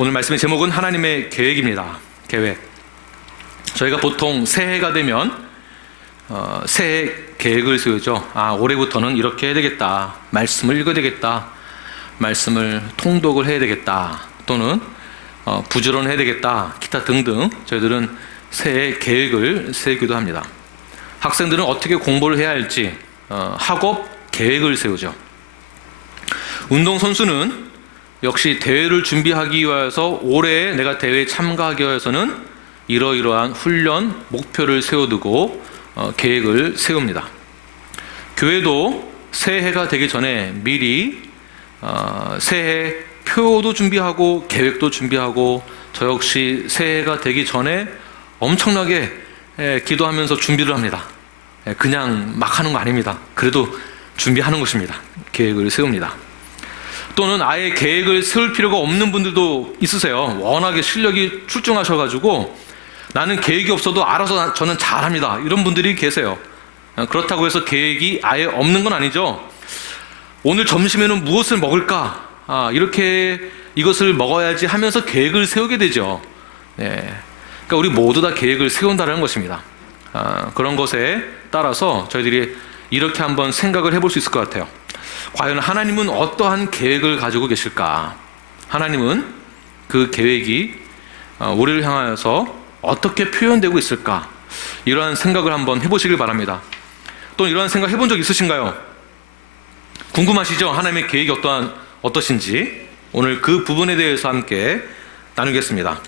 오늘 말씀의 제목은 하나님의 계획입니다. 계획. 저희가 보통 새해가 되면 새해 계획을 세우죠. 올해부터는 이렇게 해야 되겠다. 말씀을 읽어야 되겠다. 말씀을 통독을 해야 되겠다. 또는 부지런해야 되겠다. 기타 등등 저희들은 새해 계획을 세우기도 합니다. 학생들은 어떻게 공부를 해야 할지 학업 계획을 세우죠. 운동선수는 역시 대회를 준비하기 위해서 올해 내가 대회에 참가하기 위해서는 이러이러한 훈련, 목표를 세워두고 계획을 세웁니다. 교회도 새해가 되기 전에 미리 새해 표도 준비하고 계획도 준비하고 저 역시 새해가 되기 전에 엄청나게 기도하면서 준비를 합니다. 그냥 막 하는 거 아닙니다. 그래도 준비하는 것입니다. 계획을 세웁니다. 또는 아예 계획을 세울 필요가 없는 분들도 있으세요. 워낙에 실력이 출중하셔가지고 나는 계획이 없어도 알아서 저는 잘합니다. 이런 분들이 계세요. 그렇다고 해서 계획이 아예 없는 건 아니죠. 오늘 점심에는 무엇을 먹을까? 이렇게 이것을 먹어야지 하면서 계획을 세우게 되죠. 그러니까 우리 모두 다 계획을 세운다는 것입니다. 그런 것에 따라서 저희들이 이렇게 한번 생각을 해볼 수 있을 것 같아요. 과연 하나님은 어떠한 계획을 가지고 계실까? 하나님은 그 계획이 우리를 향하여서 어떻게 표현되고 있을까? 이러한 생각을 한번 해보시길 바랍니다. 또 이러한 생각 해본 적 있으신가요? 궁금하시죠? 하나님의 계획이 어떠신지. 오늘 그 부분에 대해서 함께 나누겠습니다.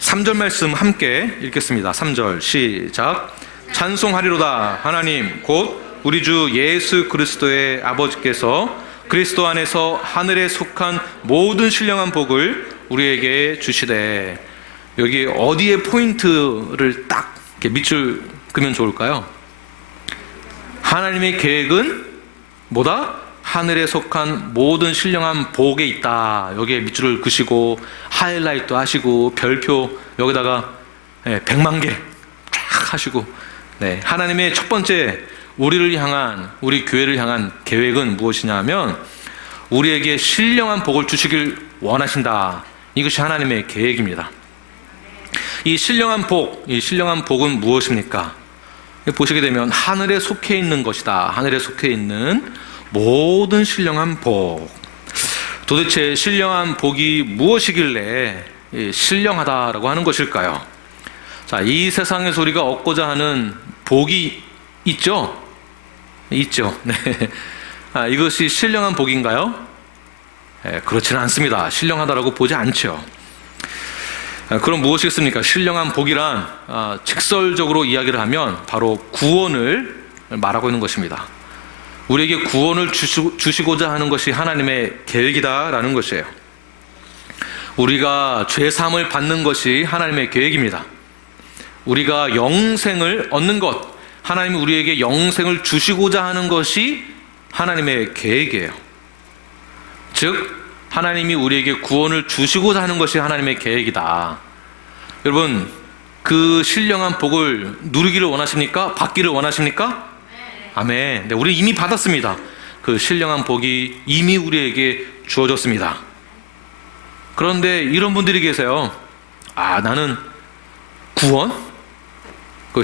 3절 말씀 함께 읽겠습니다. 3절 시작. 찬송하리로다. 하나님 곧 우리 주 예수 그리스도의 아버지께서 그리스도 안에서 하늘에 속한 모든 신령한 복을 우리에게 주시되. 여기 어디에 포인트를 딱 이렇게 밑줄 그면 좋을까요? 하나님의 계획은 뭐다? 하늘에 속한 모든 신령한 복에 있다. 여기에 밑줄을 그시고 하이라이트 하시고 별표 여기다가 100만 개 쫙 하시고. 하나님의 첫 번째 우리를 향한, 우리 교회를 향한 계획은 무엇이냐면 우리에게 신령한 복을 주시길 원하신다. 이것이 하나님의 계획입니다. 이 신령한 복은 무엇입니까? 보시게 되면 하늘에 속해 있는 것이다. 하늘에 속해 있는 모든 신령한 복. 도대체 신령한 복이 무엇이길래 신령하다라고 하는 것일까요? 자, 이 세상에서 우리가 얻고자 하는 복이 있죠? 있죠. 이것이 신령한 복인가요? 그렇지는 않습니다. 신령하다라고 보지 않죠. 그럼 무엇이겠습니까? 신령한 복이란 직설적으로 이야기를 하면 바로 구원을 말하고 있는 것입니다. 우리에게 구원을 주시고자 하는 것이 하나님의 계획이다라는 것이에요. 우리가 죄사함을 받는 것이 하나님의 계획입니다. 우리가 영생을 얻는 것, 하나님이 우리에게 영생을 주시고자 하는 것이 하나님의 계획이에요. 즉 하나님이 우리에게 구원을 주시고자 하는 것이 하나님의 계획이다. 여러분, 그 신령한 복을 누리기를 원하십니까? 받기를 원하십니까? 아멘. 우리 이미 받았습니다. 그 신령한 복이 이미 우리에게 주어졌습니다. 그런데 이런 분들이 계세요. 나는 구원? 그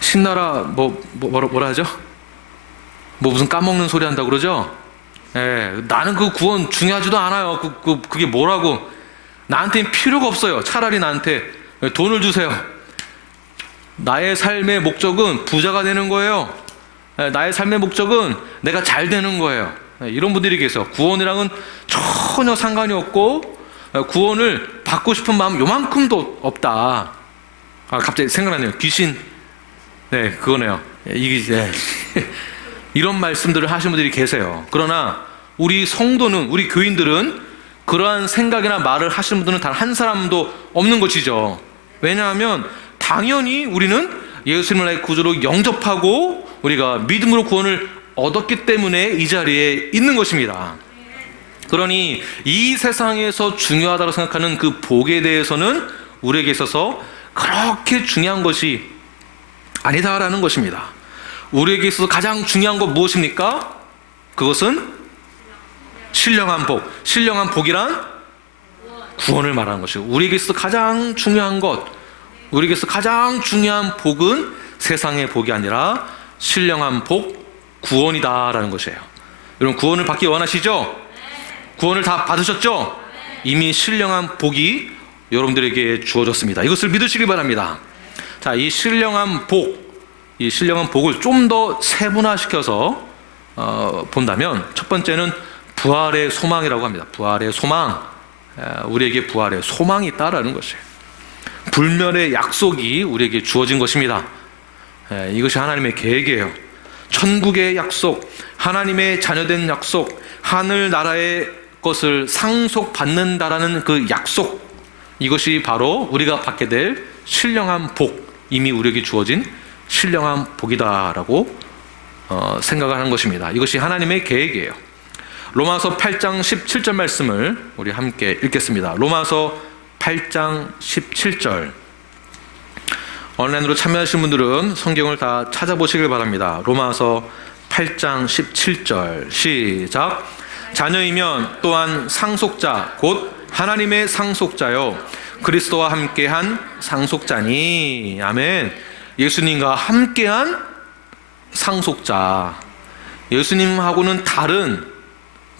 신나라 뭐라 하죠? 무슨 까먹는 소리 한다고 그러죠? 나는 그 구원 중요하지도 않아요. 그게 뭐라고? 나한테는 필요가 없어요. 차라리 나한테 돈을 주세요. 나의 삶의 목적은 부자가 되는 거예요. 나의 삶의 목적은 내가 잘 되는 거예요. 이런 분들이 계세요. 구원이랑은 전혀 상관이 없고 구원을 받고 싶은 마음 요만큼도 없다. 갑자기 생각나네요. 귀신. 그거네요. 이런 말씀들을 하시는 분들이 계세요. 그러나 우리 성도는, 우리 교인들은 그러한 생각이나 말을 하시는 분들은 단 한 사람도 없는 것이죠. 왜냐하면 당연히 우리는 예수님을 나의 구주로 영접하고 우리가 믿음으로 구원을 얻었기 때문에 이 자리에 있는 것입니다. 그러니 이 세상에서 중요하다고 생각하는 그 복에 대해서는 우리에게 있어서 그렇게 중요한 것이 아니다라는 것입니다. 우리에게 있어서 가장 중요한 것 무엇입니까? 그것은 신령한 복. 신령한 복이란 구원을 말하는 것이고, 우리에게서 가장 중요한 것, 우리에게서 가장 중요한 복은 세상의 복이 아니라 신령한 복, 구원이다라는 것이에요. 여러분, 구원을 받기 원하시죠? 구원을 다 받으셨죠? 이미 신령한 복이 여러분들에게 주어졌습니다. 이것을 믿으시기 바랍니다. 자, 이 신령한 복을 좀 더 세분화시켜서 본다면, 첫 번째는 부활의 소망이라고 합니다. 부활의 소망, 우리에게 부활의 소망이 있다라는 것이에요. 불멸의 약속이 우리에게 주어진 것입니다. 이것이 하나님의 계획이에요. 천국의 약속, 하나님의 자녀된 약속, 하늘나라의 것을 상속받는다라는 그 약속, 이것이 바로 우리가 받게 될 신령한 복, 이미 우리에게 주어진 신령한 복이다라고 생각을 하는 것입니다. 이것이 하나님의 계획이에요. 로마서 8장 17절 말씀을 우리 함께 읽겠습니다. 로마서 8장 17절. 온라인으로 참여하신 분들은 성경을 다 찾아보시길 바랍니다. 로마서 8장 17절 시작. 자녀이면 또한 상속자 곧 하나님의 상속자요 그리스도와 함께한 상속자니. 아멘. 예수님과 함께한 상속자. 예수님하고는 다른,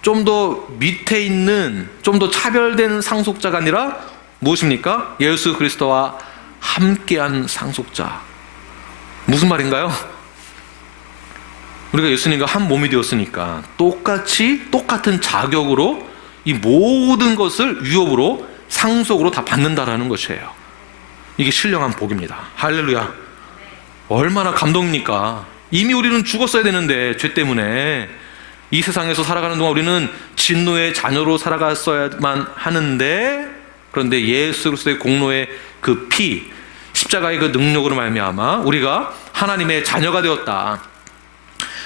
좀 더 밑에 있는, 좀 더 차별된 상속자가 아니라 무엇입니까? 예수 그리스도와 함께한 상속자. 무슨 말인가요? 우리가 예수님과 한 몸이 되었으니까 똑같은 자격으로 이 모든 것을 유업으로, 상속으로 다 받는다라는 것이에요. 이게 신령한 복입니다. 할렐루야. 얼마나 감동입니까? 이미 우리는 죽었어야 되는데, 죄 때문에 이 세상에서 살아가는 동안 우리는 진노의 자녀로 살아갔어야만 하는데, 그런데 예수 그리스도의 공로의 그 피, 십자가의 그 능력으로 말미암아 우리가 하나님의 자녀가 되었다,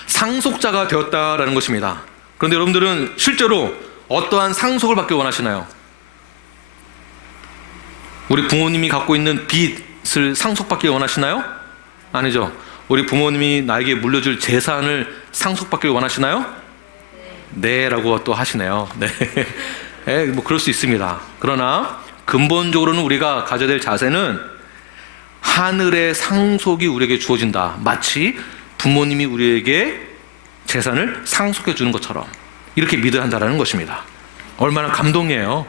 상속자가 되었다라는 것입니다. 그런데 여러분들은 실제로 어떠한 상속을 받기 원하시나요? 우리 부모님이 갖고 있는 빚을 상속받기 원하시나요? 아니죠. 우리 부모님이 나에게 물려줄 재산을 상속받기 원하시나요? 네 라고 또 하시네요. 네. 뭐 그럴 수 있습니다. 그러나 근본적으로는 우리가 가져야 될 자세는 하늘의 상속이 우리에게 주어진다. 마치 부모님이 우리에게 재산을 상속해 주는 것처럼 이렇게 믿어야 한다는 것입니다. 얼마나 감동이에요.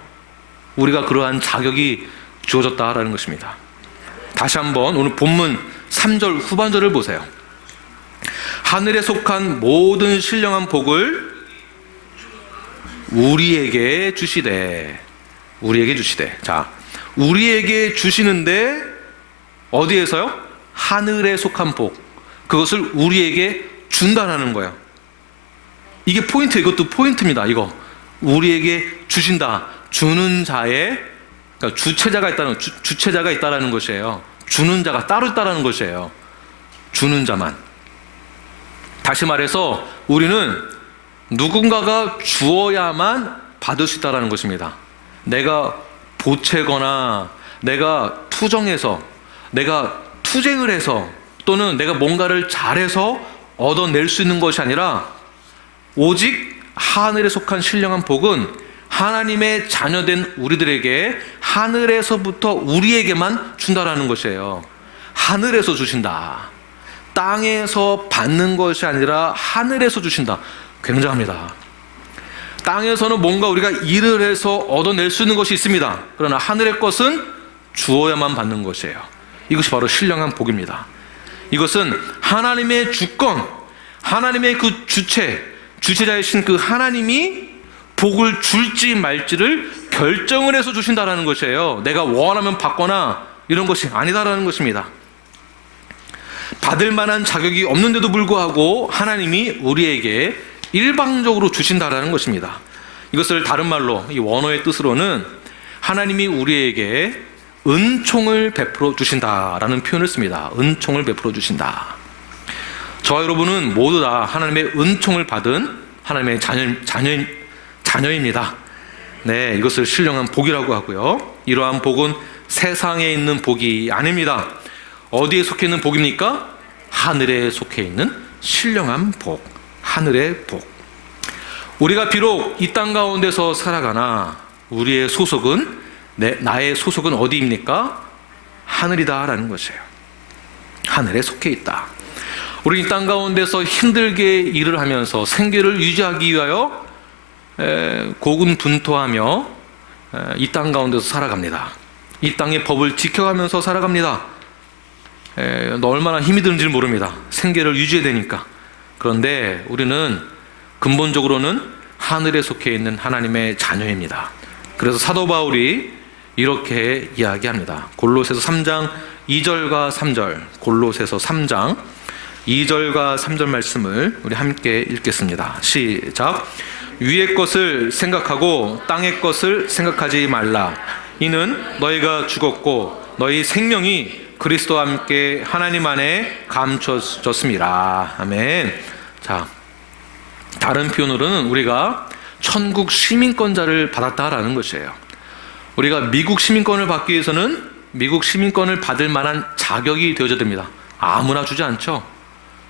우리가 그러한 자격이 주어졌다라는 것입니다. 다시 한번 오늘 본문 3절 후반절을 보세요. 하늘에 속한 모든 신령한 복을 우리에게 주시되. 자, 우리에게 주시는데 어디에서요? 하늘에 속한 복, 그것을 우리에게 준다라는 거예요. 이게 포인트, 이것도 포인트입니다. 이거 우리에게 주신다. 주는 자의, 그러니까 주체자가 있다라는 것이에요. 주는 자가 따로 있다라는 것이에요. 주는 자만. 다시 말해서 우리는 누군가가 주어야만 받을 수 있다라는 것입니다. 내가 보채거나 내가 투정해서, 내가 투쟁을 해서, 또는 내가 뭔가를 잘해서 얻어낼 수 있는 것이 아니라 오직 하늘에 속한 신령한 복은 하나님의 자녀된 우리들에게 하늘에서부터 우리에게만 준다라는 것이에요. 하늘에서 주신다. 땅에서 받는 것이 아니라 하늘에서 주신다. 굉장합니다. 땅에서는 뭔가 우리가 일을 해서 얻어낼 수 있는 것이 있습니다. 그러나 하늘의 것은 주어야만 받는 것이에요. 이것이 바로 신령한 복입니다. 이것은 하나님의 주권, 하나님의 그 주체자이신 그 하나님이 복을 줄지 말지를 결정을 해서 주신다라는 것이에요. 내가 원하면 받거나 이런 것이 아니다라는 것입니다. 받을 만한 자격이 없는데도 불구하고 하나님이 우리에게 일방적으로 주신다라는 것입니다. 이것을 다른 말로, 이 원어의 뜻으로는 하나님이 우리에게 은총을 베풀어 주신다라는 표현을 씁니다. 은총을 베풀어 주신다. 저와 여러분은 모두 다 하나님의 은총을 받은 하나님의 자녀입니다. 네, 이것을 신령한 복이라고 하고요. 이러한 복은 세상에 있는 복이 아닙니다. 어디에 속해 있는 복입니까? 하늘에 속해 있는 신령한 복, 하늘의 복. 우리가 비록 이 땅 가운데서 살아가나 우리의 소속은 나의 소속은 어디입니까? 하늘이다라는 것이에요. 하늘에 속해 있다. 우리 이 땅 가운데서 힘들게 일을 하면서 생계를 유지하기 위하여 고군분투하며 이 땅 가운데서 살아갑니다. 이 땅의 법을 지켜가면서 살아갑니다. 너 얼마나 힘이 드는지 모릅니다. 생계를 유지해야 되니까. 그런데 우리는 근본적으로는 하늘에 속해 있는 하나님의 자녀입니다. 그래서 사도 바울이 이렇게 이야기합니다. 골로새서 3장 2절과 3절, 골로새서 3장 2절과 3절 말씀을 우리 함께 읽겠습니다. 시작. 위의 것을 생각하고 땅의 것을 생각하지 말라. 이는 너희가 죽었고 너희 생명이 그리스도와 함께 하나님 안에 감춰졌습니다. 아멘. 자, 다른 표현으로는 우리가 천국 시민권자를 받았다라는 것이에요. 우리가 미국 시민권을 받기 위해서는 미국 시민권을 받을 만한 자격이 되어져야 됩니다. 아무나 주지 않죠.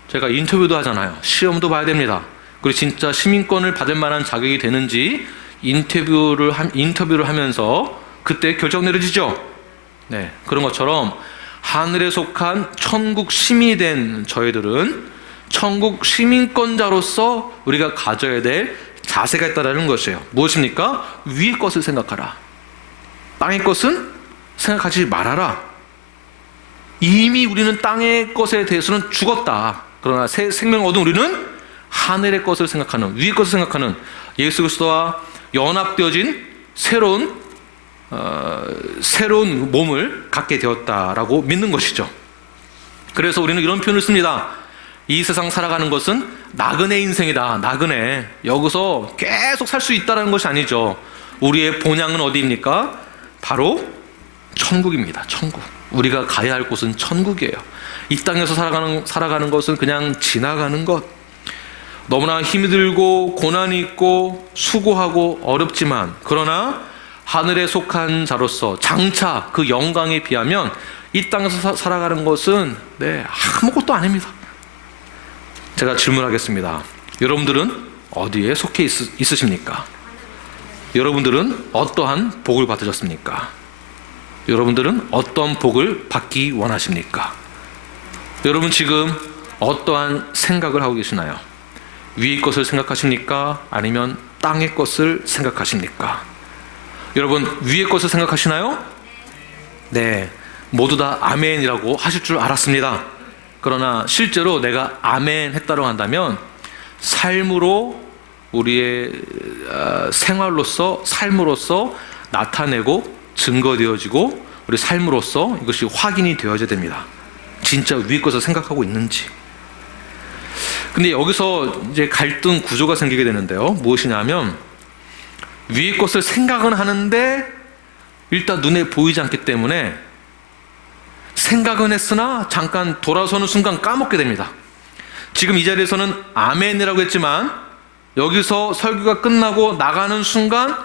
제가 인터뷰도 하잖아요. 시험도 봐야 됩니다. 그리고 진짜 시민권을 받을 만한 자격이 되는지 인터뷰를 하면서 그때 결정 내려지죠. 네, 그런 것처럼 하늘에 속한 천국 시민이 된 저희들은 천국 시민권자로서 우리가 가져야 될 자세가 있다는 것이에요. 무엇입니까? 위의 것을 생각하라. 땅의 것은 생각하지 말아라. 이미 우리는 땅의 것에 대해서는 죽었다. 그러나 새 생명을 얻은 우리는 하늘의 것을 생각하는, 위의 것을 생각하는 예수 그리스도와 연합되어진 새로운 몸을 갖게 되었다라고 믿는 것이죠. 그래서 우리는 이런 표현을 씁니다. 이 세상 살아가는 것은 나그네 인생이다. 나그네. 여기서 계속 살 수 있다는 것이 아니죠. 우리의 본향은 어디입니까? 바로 천국입니다. 천국. 우리가 가야 할 곳은 천국이에요. 이 땅에서 살아가는 것은 그냥 지나가는 것. 너무나 힘이 들고 고난이 있고 수고하고 어렵지만, 그러나 하늘에 속한 자로서 장차 그 영광에 비하면 이 땅에서 살아가는 것은 아무것도 아닙니다. 제가 질문하겠습니다. 여러분들은 어디에 속해 있으십니까? 여러분들은 어떠한 복을 받으셨습니까? 여러분들은 어떤 복을 받기 원하십니까? 여러분 지금 어떠한 생각을 하고 계시나요? 위의 것을 생각하십니까? 아니면 땅의 것을 생각하십니까? 여러분 위의 것을 생각하시나요? 네, 모두 다 아멘이라고 하실 줄 알았습니다. 그러나 실제로 내가 아멘 했다고 한다면 삶으로, 우리의 생활로서, 삶으로서 나타내고 증거되어지고 우리 삶으로서 이것이 확인이 되어져야 됩니다. 진짜 위의 것을 생각하고 있는지. 근데 여기서 이제 갈등 구조가 생기게 되는데요. 무엇이냐면 위의 것을 생각은 하는데 일단 눈에 보이지 않기 때문에 생각은 했으나 잠깐 돌아서는 순간 까먹게 됩니다. 지금 이 자리에서는 아멘이라고 했지만 여기서 설교가 끝나고 나가는 순간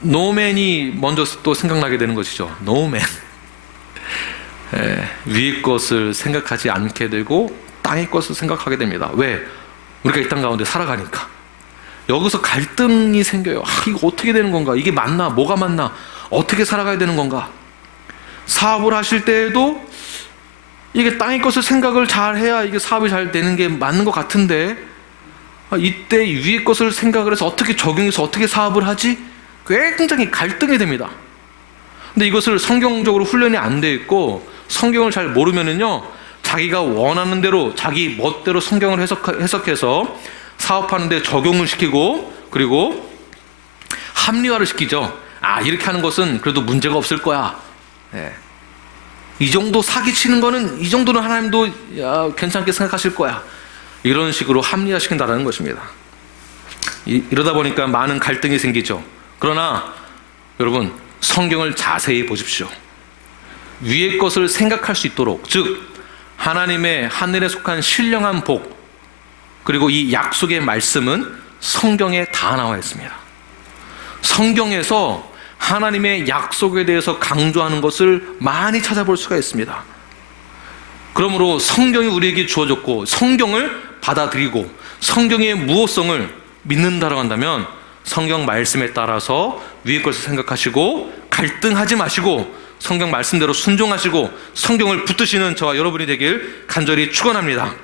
노맨이 먼저 또 생각나게 되는 것이죠. 노맨. 위의 것을 생각하지 않게 되고 땅의 것을 생각하게 됩니다. 왜? 우리가 이 땅 가운데 살아가니까. 여기서 갈등이 생겨요. 이거 어떻게 되는 건가? 이게 맞나? 뭐가 맞나? 어떻게 살아가야 되는 건가? 사업을 하실 때에도 이게 땅의 것을 생각을 잘 해야 이게 사업이 잘 되는 게 맞는 것 같은데, 이때 위의 것을 생각을 해서 어떻게 적용해서 어떻게 사업을 하지? 굉장히 갈등이 됩니다. 근데 이것을 성경적으로 훈련이 안 돼 있고 성경을 잘 모르면은요, 자기가 원하는 대로 자기 멋대로 성경을 해석해서 사업하는데 적용을 시키고, 그리고 합리화를 시키죠. 이렇게 하는 것은 그래도 문제가 없을 거야. 이 정도 사기치는 거는, 이 정도는 하나님도 괜찮게 생각하실 거야. 이런 식으로 합리화시킨다는 것입니다. 이러다 보니까 많은 갈등이 생기죠. 그러나 여러분, 성경을 자세히 보십시오. 위의 것을 생각할 수 있도록, 즉 하나님의 하늘에 속한 신령한 복, 그리고 이 약속의 말씀은 성경에 다 나와 있습니다. 성경에서 하나님의 약속에 대해서 강조하는 것을 많이 찾아볼 수가 있습니다. 그러므로 성경이 우리에게 주어졌고 성경을 받아들이고 성경의 무호성을 믿는다고 한다면 성경 말씀에 따라서 위의 것을 생각하시고 갈등하지 마시고 성경 말씀대로 순종하시고 성경을 붙드시는 저와 여러분이 되길 간절히 축원합니다.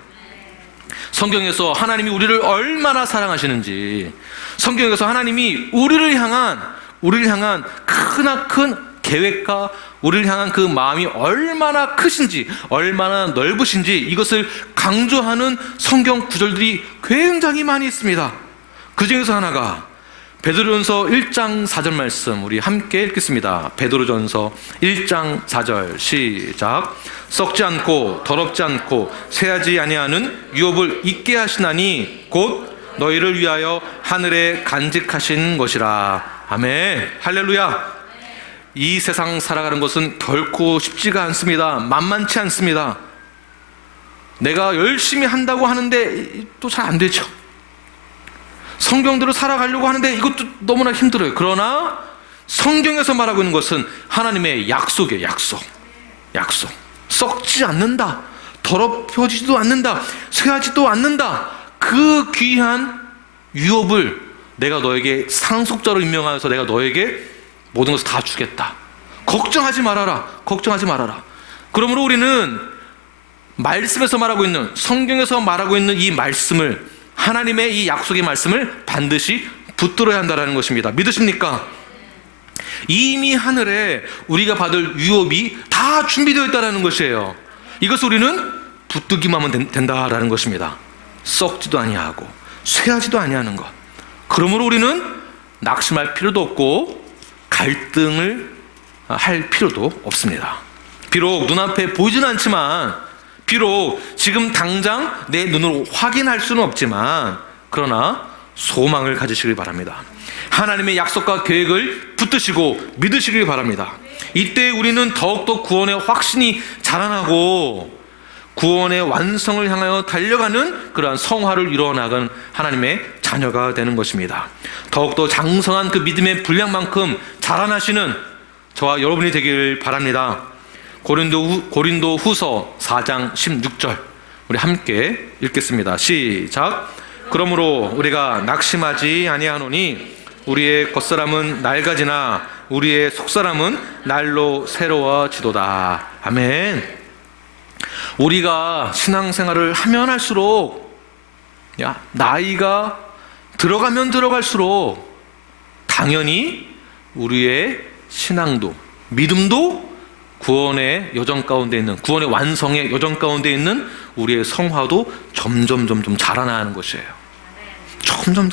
성경에서 하나님이 우리를 얼마나 사랑하시는지, 성경에서 하나님이 우리를 향한 크나큰 계획과 우리를 향한 그 마음이 얼마나 크신지, 얼마나 넓으신지 이것을 강조하는 성경 구절들이 굉장히 많이 있습니다. 그 중에서 하나가 베드로전서 1장 4절 말씀, 우리 함께 읽겠습니다. 베드로전서 1장 4절 시작. 썩지 않고 더럽지 않고 쇠하지 아니하는 유업을 있게 하시나니 곧 너희를 위하여 하늘에 간직하신 것이라. 아멘. 할렐루야. 이 세상 살아가는 것은 결코 쉽지가 않습니다. 만만치 않습니다. 내가 열심히 한다고 하는데 또 잘 안 되죠. 성경대로 살아가려고 하는데 이것도 너무나 힘들어요. 그러나 성경에서 말하고 있는 것은 하나님의 약속이에요. 약속. 썩지 않는다, 더럽혀지지도 않는다, 쇠하지도 않는다. 그 귀한 유업을 내가 너에게 상속자로 임명하여서 내가 너에게 모든 것을 다 주겠다. 걱정하지 말아라. 그러므로 우리는 말씀에서 말하고 있는, 성경에서 말하고 있는 이 말씀을, 하나님의 이 약속의 말씀을 반드시 붙들어야 한다는 것입니다. 믿으십니까? 이미 하늘에 우리가 받을 유업이 다 준비되어 있다는 것이에요. 이것을 우리는 붙들기만 하면 된다라는 것입니다. 썩지도 아니하고 쇠하지도 아니하는 것. 그러므로 우리는 낙심할 필요도 없고 갈등을 할 필요도 없습니다. 비록 눈앞에 보이지는 않지만, 비록 지금 당장 내 눈으로 확인할 수는 없지만, 그러나 소망을 가지시길 바랍니다. 하나님의 약속과 계획을 붙드시고 믿으시길 바랍니다. 이때 우리는 더욱더 구원의 확신이 자라나고 구원의 완성을 향하여 달려가는 그러한 성화를 이루어나가는 하나님의 자녀가 되는 것입니다. 더욱더 장성한 그 믿음의 분량만큼 자라나시는 저와 여러분이 되길 바랍니다. 고린도 후서 4장 16절 우리 함께 읽겠습니다. 시작. 그러므로 우리가 낙심하지 아니하노니 우리의 겉사람은 낡아지나 우리의 속사람은 날로 새로워지도다. 아멘. 우리가 신앙생활을 하면 할수록, 나이가 들어가면 들어갈수록 당연히 우리의 신앙도, 믿음도 구원의 여정 가운데 있는, 구원의 완성의 여정 가운데 있는 우리의 성화도 점점 자라나는 것이에요. 점점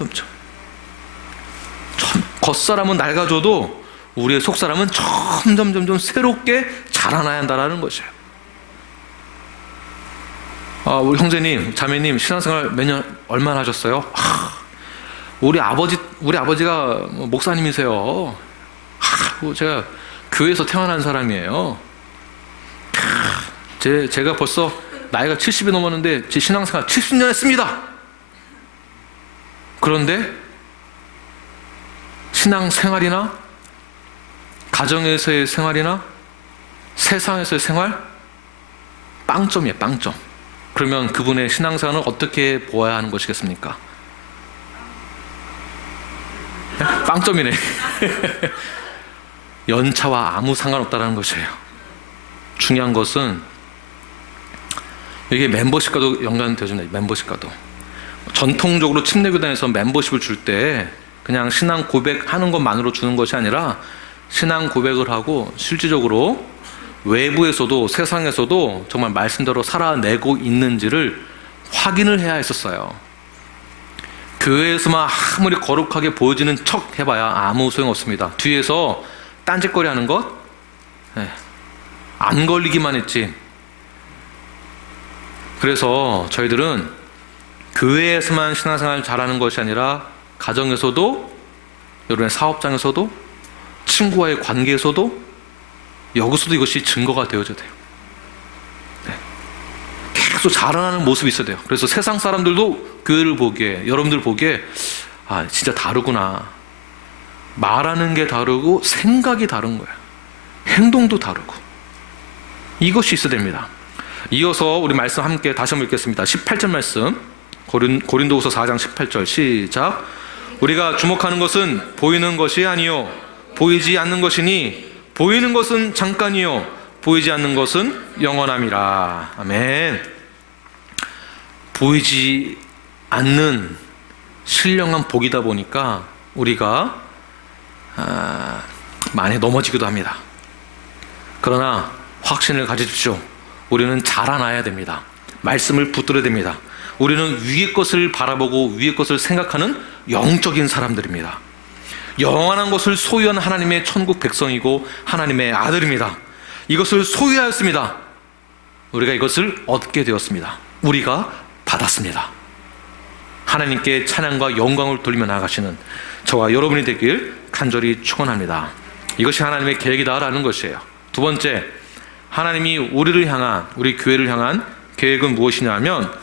겉사람은 낡아져도 우리의 속사람은 점점 새롭게 자라나야 한다는 것이에요. 우리 형제님, 자매님 신앙생활 몇 년 얼마나 하셨어요? 우리 아버지가 목사님이세요. 제가 교회에서 태어난 사람이에요. 제가 벌써 나이가 70이 넘었는데 제 신앙생활 70년 했습니다. 그런데 신앙생활이나 가정에서의 생활이나 세상에서의 생활 빵점이에요. 빵점. 그러면 그분의 신앙생활은 어떻게 보아야 하는 것이겠습니까? 빵점이네. 연차와 아무 상관없다는 것이에요. 중요한 것은 이게 멤버십과도 연관되어집니다. 멤버십과도. 전통적으로 침례교단에서 멤버십을 줄 때 그냥 신앙 고백하는 것만으로 주는 것이 아니라 신앙 고백을 하고 실질적으로 외부에서도 세상에서도 정말 말씀대로 살아내고 있는지를 확인을 해야 했었어요. 교회에서만 아무리 거룩하게 보여지는 척 해봐야 아무 소용없습니다. 뒤에서 딴짓거리 하는 것, 안 걸리기만 했지. 그래서 저희들은 교회에서만 신앙생활 잘하는 것이 아니라 가정에서도, 여러분의 사업장에서도, 친구와의 관계에서도, 여기서도 이것이 증거가 되어져야 돼요. 계속 자라나는 모습이 있어야 돼요. 그래서 세상 사람들도 교회를 보기에, 여러분들 보기에 진짜 다르구나. 말하는 게 다르고 생각이 다른 거야. 행동도 다르고. 이것이 있어야 됩니다. 이어서 우리 말씀 함께 다시 한번 읽겠습니다. 18절 말씀, 고린도후서 4장 18절 시작. 우리가 주목하는 것은 보이는 것이 아니요 보이지 않는 것이니 보이는 것은 잠깐이요 보이지 않는 것은 영원함이라. 아멘. 보이지 않는 신령한 복이다 보니까 우리가 많이 넘어지기도 합니다. 그러나 확신을 가지십시오. 우리는 자라나야 됩니다. 말씀을 붙들어야 됩니다. 우리는 위의 것을 바라보고 위의 것을 생각하는 영적인 사람들입니다. 영원한 것을 소유한 하나님의 천국 백성이고 하나님의 아들입니다. 이것을 소유하였습니다. 우리가 이것을 얻게 되었습니다. 우리가 받았습니다. 하나님께 찬양과 영광을 돌리며 나아가시는 저와 여러분이 되길 간절히 축원합니다. 이것이 하나님의 계획이다라는 것이에요. 두 번째, 하나님이 우리를 향한, 우리 교회를 향한 계획은 무엇이냐 하면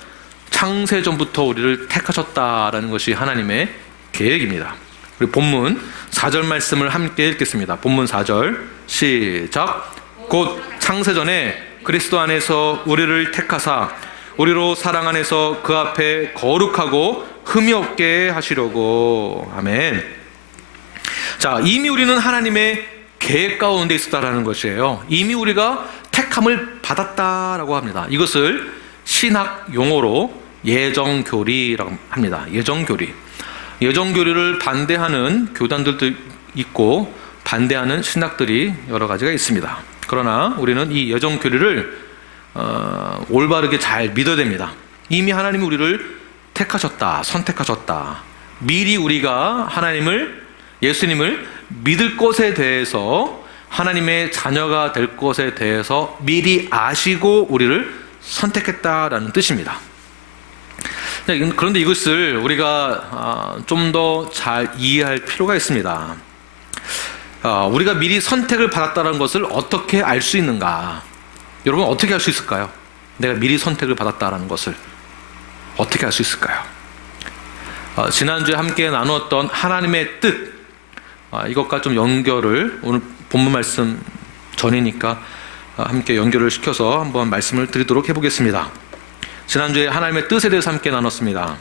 창세전부터 우리를 택하셨다라는 것이 하나님의 계획입니다. 우리 본문 4절 말씀을 함께 읽겠습니다. 본문 4절 시작. 곧 창세전에 그리스도 안에서 우리를 택하사 우리로 사랑 안에서 그 앞에 거룩하고 흠이 없게 하시려고. 아멘. 자, 이미 우리는 하나님의 계획 가운데 있었다라는 것이에요. 이미 우리가 택함을 받았다라고 합니다. 이것을 신학 용어로 예정교리라고 합니다. 예정교리. 예정교리를 반대하는 교단들도 있고 반대하는 신학들이 여러 가지가 있습니다. 그러나 우리는 이 예정교리를 올바르게 잘 믿어야 됩니다. 이미 하나님이 우리를 택하셨다, 선택하셨다. 미리 우리가 예수님을 믿을 것에 대해서, 하나님의 자녀가 될 것에 대해서 미리 아시고 우리를 선택했다라는 뜻입니다. 그런데 이것을 우리가 좀 더 잘 이해할 필요가 있습니다. 우리가 미리 선택을 받았다는 것을 어떻게 알 수 있는가? 여러분, 어떻게 알 수 있을까요? 내가 미리 선택을 받았다는 것을 어떻게 알 수 있을까요? 지난주에 함께 나누었던 하나님의 뜻, 이것과 좀 연결을, 오늘 본문 말씀 전이니까 함께 연결을 시켜서 한번 말씀을 드리도록 해보겠습니다. 지난주에 하나님의 뜻에 대해서 함께 나눴습니다.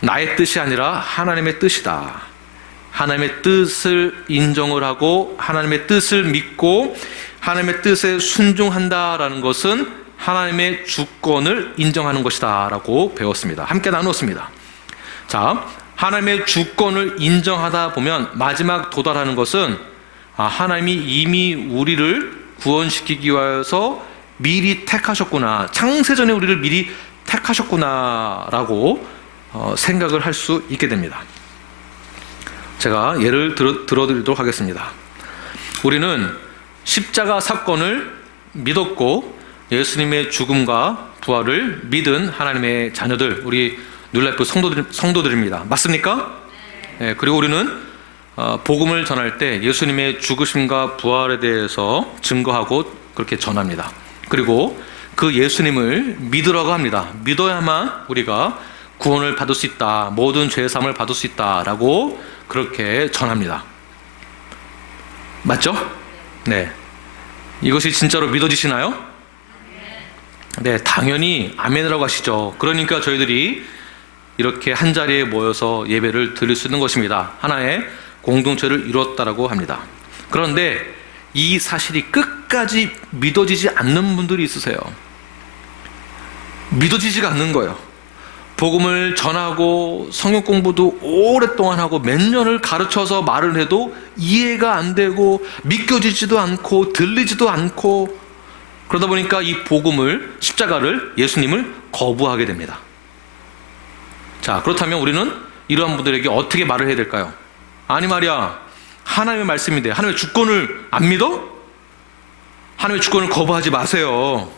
나의 뜻이 아니라 하나님의 뜻이다. 하나님의 뜻을 인정을 하고 하나님의 뜻을 믿고 하나님의 뜻에 순종한다라는 것은 하나님의 주권을 인정하는 것이다 라고 배웠습니다. 함께 나누었습니다. 자, 하나님의 주권을 인정하다 보면 마지막 도달하는 것은 하나님이 이미 우리를 구원시키기 위해서 미리 택하셨구나, 창세전에 우리를 미리 택하셨구나 라고 생각을 할 수 있게 됩니다. 제가 예를 들어드리도록 하겠습니다. 우리는 십자가 사건을 믿었고 예수님의 죽음과 부활을 믿은 하나님의 자녀들, 우리 뉴라이프 성도들입니다. 맞습니까? 네, 그리고 우리는 복음을 전할 때 예수님의 죽으심과 부활에 대해서 증거하고 그렇게 전합니다. 그리고 그 예수님을 믿으라고 합니다. 믿어야만 우리가 구원을 받을 수 있다, 모든 죄사함을 받을 수 있다라고 그렇게 전합니다. 맞죠? 네. 이것이 진짜로 믿어지시나요? 네, 당연히 아멘이라고 하시죠. 그러니까 저희들이 이렇게 한 자리에 모여서 예배를 드릴 수 있는 것입니다. 하나의 공동체를 이루었다라고 합니다. 그런데 이 사실이 끝까지 믿어지지 않는 분들이 있으세요. 믿어지지가 않는 거예요. 복음을 전하고 성경 공부도 오랫동안 하고 몇 년을 가르쳐서 말을 해도 이해가 안 되고 믿겨지지도 않고 들리지도 않고, 그러다 보니까 이 복음을, 십자가를, 예수님을 거부하게 됩니다. 자, 그렇다면 우리는 이러한 분들에게 어떻게 말을 해야 될까요? 아니 말이야, 하나님의 말씀인데 하나님의 주권을 안 믿어? 하나님의 주권을 거부하지 마세요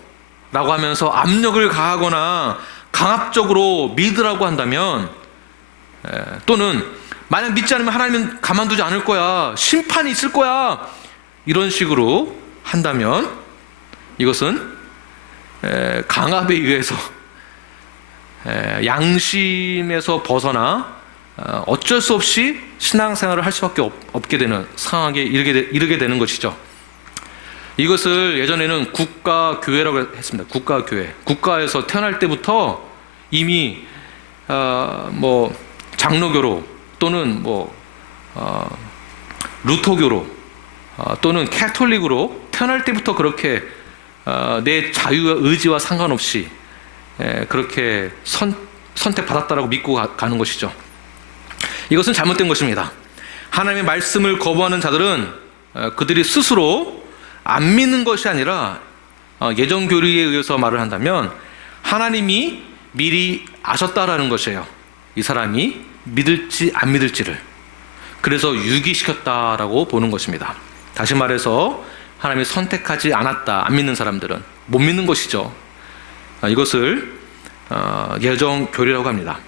라고 하면서 압력을 가하거나 강압적으로 믿으라고 한다면, 또는 만약 믿지 않으면 하나님은 가만두지 않을 거야, 심판이 있을 거야, 이런 식으로 한다면 이것은 강압에 의해서 양심에서 벗어나 어쩔 수 없이 신앙생활을 할 수밖에 없게 되는 상황에 이르게 되는 것이죠. 이것을 예전에는 국가교회라고 했습니다. 국가교회. 국가에서 태어날 때부터 이미 장로교로, 또는 루터교로 또는 캐톨릭으로 태어날 때부터 그렇게 내 자유와 의지와 상관없이 그렇게 선택받았다라고 믿고 가는 것이죠. 이것은 잘못된 것입니다. 하나님의 말씀을 거부하는 자들은 그들이 스스로 안 믿는 것이 아니라 예정교리에 의해서 말을 한다면 하나님이 미리 아셨다라는 것이에요. 이 사람이 믿을지 안 믿을지를. 그래서 유기시켰다라고 보는 것입니다. 다시 말해서 하나님이 선택하지 않았다, 안 믿는 사람들은 못 믿는 것이죠. 이것을 예정교리라고 합니다.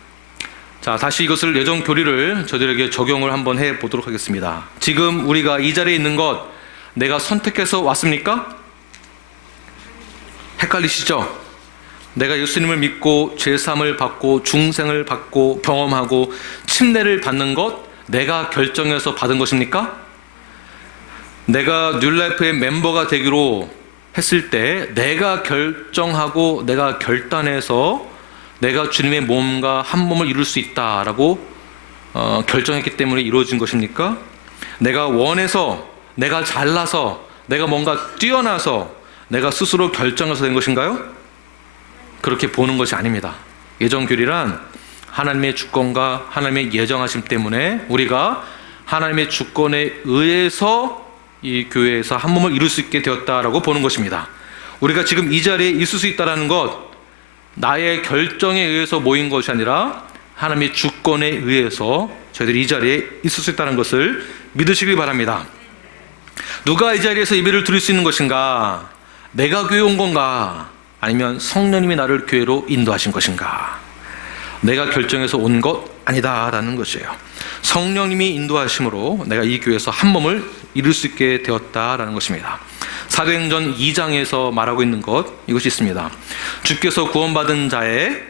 자, 다시 이것을 예정교리를 저들에게 적용을 한번 해보도록 하겠습니다. 지금 우리가 이 자리에 있는 것 내가 선택해서 왔습니까? 헷갈리시죠? 내가 예수님을 믿고 죄사함을 받고 중생을 받고 경험하고 침례를 받는 것 내가 결정해서 받은 것입니까? 내가 뉴라이프의 멤버가 되기로 했을 때 내가 결정하고 내가 결단해서 내가 주님의 몸과 한 몸을 이룰 수 있다라고 결정했기 때문에 이루어진 것입니까? 내가 원해서, 내가 잘나서, 내가 뭔가 뛰어나서 내가 스스로 결정해서 된 것인가요? 그렇게 보는 것이 아닙니다. 예정교리란 하나님의 주권과 하나님의 예정하심 때문에 우리가 하나님의 주권에 의해서 이 교회에서 한 몸을 이룰 수 있게 되었다라고 보는 것입니다. 우리가 지금 이 자리에 있을 수 있다는 것 나의 결정에 의해서 모인 것이 아니라 하나님의 주권에 의해서 저희들이 이 자리에 있을 수 있다는 것을 믿으시길 바랍니다. 누가 이 자리에서 예배를 드릴 수 있는 것인가? 내가 교회 온 건가? 아니면 성령님이 나를 교회로 인도하신 것인가? 내가 결정해서 온 것 아니다라는 것이에요. 성령님이 인도하심으로 내가 이 교회에서 한 몸을 이룰 수 있게 되었다라는 것입니다. 사도행전 2장에서 말하고 있는 것 이것이 있습니다. 주께서 구원받은 자의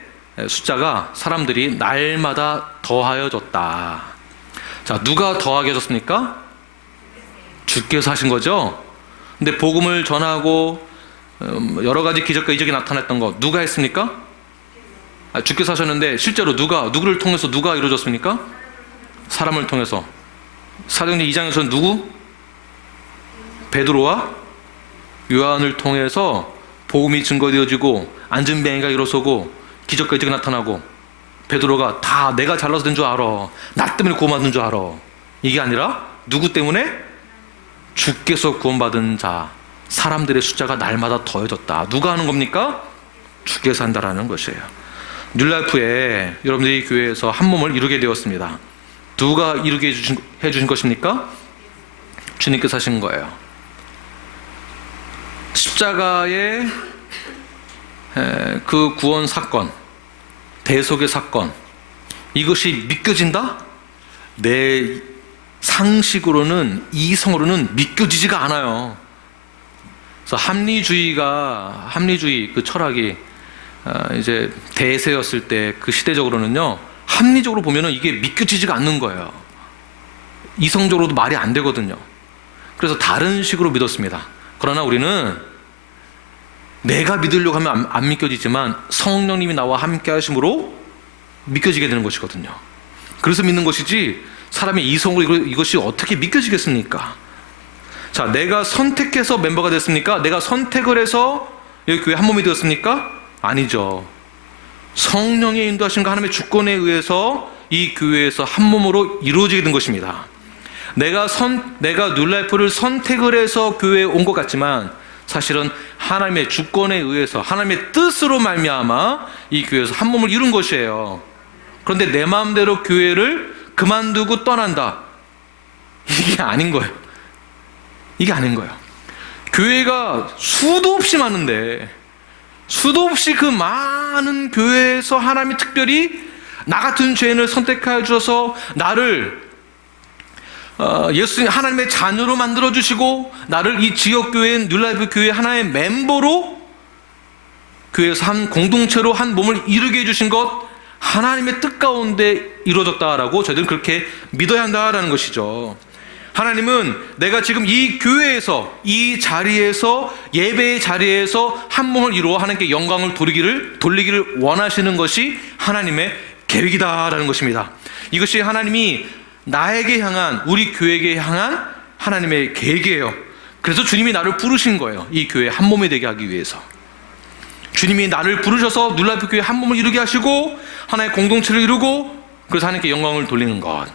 숫자가 사람들이 날마다 더하여졌다. 자, 누가 더하게 해줬습니까? 주께서 하신 거죠. 근데 복음을 전하고 여러 가지 기적과 이적이 나타났던 거 누가 했습니까? 주께서 하셨는데 실제로 누구를 통해서 누가 이루어졌습니까? 사람을 통해서. 사도행전 2장에서는 누구? 베드로와 요한을 통해서 복음이 증거되어지고 안전뱅이가 일어서고 기적과 이적이 나타나고 베드로가 다 내가 잘나서 된 줄 알아. 나 때문에 구원받은 줄 알아. 이게 아니라 누구 때문에? 주께서 구원받은 자 사람들의 숫자가 날마다 더해졌다. 누가 하는 겁니까? 주께서 한다라는 것이에요. 뉴라이프에 여러분들이 교회에서 한 몸을 이루게 되었습니다. 누가 이루게 해주신 것입니까? 주님께서 하신 거예요. 십자가의 그 구원 사건, 대속의 사건, 이것이 믿겨진다? 내 상식으로는, 이성으로는 믿겨지지가 않아요. 그래서 합리주의 그 철학이 이제 대세였을 때 그 시대적으로는요, 합리적으로 보면은 이게 믿겨지지가 않는 거예요. 이성적으로도 말이 안 되거든요. 그래서 다른 식으로 믿었습니다. 그러나 우리는 내가 믿으려고 하면 안 믿겨지지만 성령님이 나와 함께 하심으로 믿겨지게 되는 것이거든요. 그래서 믿는 것이지 사람의 이성으로 이것이 어떻게 믿겨지겠습니까? 자, 내가 선택해서 멤버가 됐습니까? 내가 선택을 해서 여기 교회 한 몸이 되었습니까? 아니죠. 성령의 인도하심과 하나님의 주권에 의해서 이 교회에서 한 몸으로 이루어지게 된 것입니다. 내가 뉴라이프를 선택을 해서 교회에 온 것 같지만 사실은 하나님의 주권에 의해서 하나님의 뜻으로 말미암아 이 교회에서 한 몸을 이룬 것이에요. 그런데 내 마음대로 교회를 그만두고 떠난다. 이게 아닌 거예요. 이게 아닌 거예요. 교회가 수도 없이 많은데 수도 없이 그 많은 교회에서 하나님이 특별히 나 같은 죄인을 선택하여 주셔서 나를 예수님 하나님의 자녀로 만들어 주시고 나를 이 지역 교회인 뉴라이프 교회 하나의 멤버로 교회에서 한 공동체로 한 몸을 이루게 해주신 것 하나님의 뜻 가운데 이루어졌다라고 저희들은 그렇게 믿어야 한다라는 것이죠. 하나님은 내가 지금 이 교회에서 이 자리에서 예배의 자리에서 한 몸을 이루어 하나님께 영광을 돌리기를 원하시는 것이 하나님의 계획이다라는 것입니다. 이것이 하나님이 나에게 향한, 우리 교회에게 향한 하나님의 계획이에요. 그래서 주님이 나를 부르신 거예요. 이 교회 한 몸이 되게 하기 위해서. 주님이 나를 부르셔서 눌라프 교회 한 몸을 이루게 하시고 하나의 공동체를 이루고, 그래서 하나님께 영광을 돌리는 것.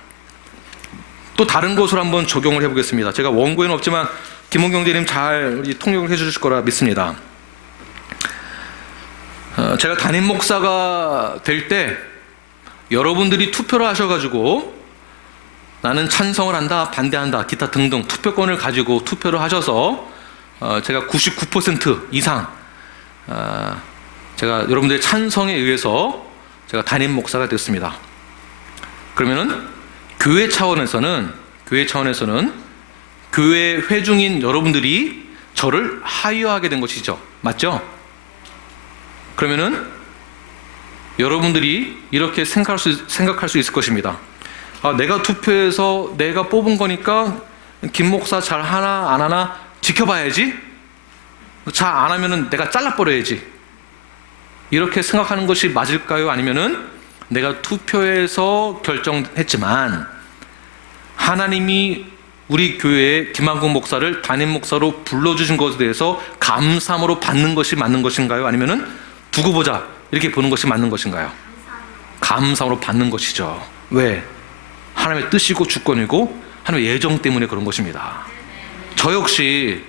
또 다른 것으로 한번 적용을 해보겠습니다. 제가 원고에는 없지만 김원경 대리님 잘 통역을 해주실 거라 믿습니다. 제가 담임 목사가 될 때 여러분들이 투표를 하셔가지고 나는 찬성을 한다, 반대한다, 기타 등등 투표권을 가지고 투표를 하셔서 제가 99% 이상 제가 여러분들의 찬성에 의해서 제가 담임 목사가 됐습니다. 그러면은 교회 차원에서는 교회 회중인 여러분들이 저를 하이어하게 된 것이죠. 맞죠? 그러면은 여러분들이 이렇게 생각할 수 있을 것입니다. 내가 투표해서 내가 뽑은 거니까 김 목사 잘 하나 안 하나 지켜봐야지. 잘 안 하면은 내가 잘라버려야지. 이렇게 생각하는 것이 맞을까요? 아니면은 내가 투표해서 결정했지만 하나님이 우리 교회에 김한국 목사를 담임 목사로 불러주신 것에 대해서 감사함으로 받는 것이 맞는 것인가요? 아니면은 두고 보자 이렇게 보는 것이 맞는 것인가요? 감사함으로 받는 것이죠. 왜? 하나님의 뜻이고 주권이고 하나님의 예정 때문에 그런 것입니다. 저 역시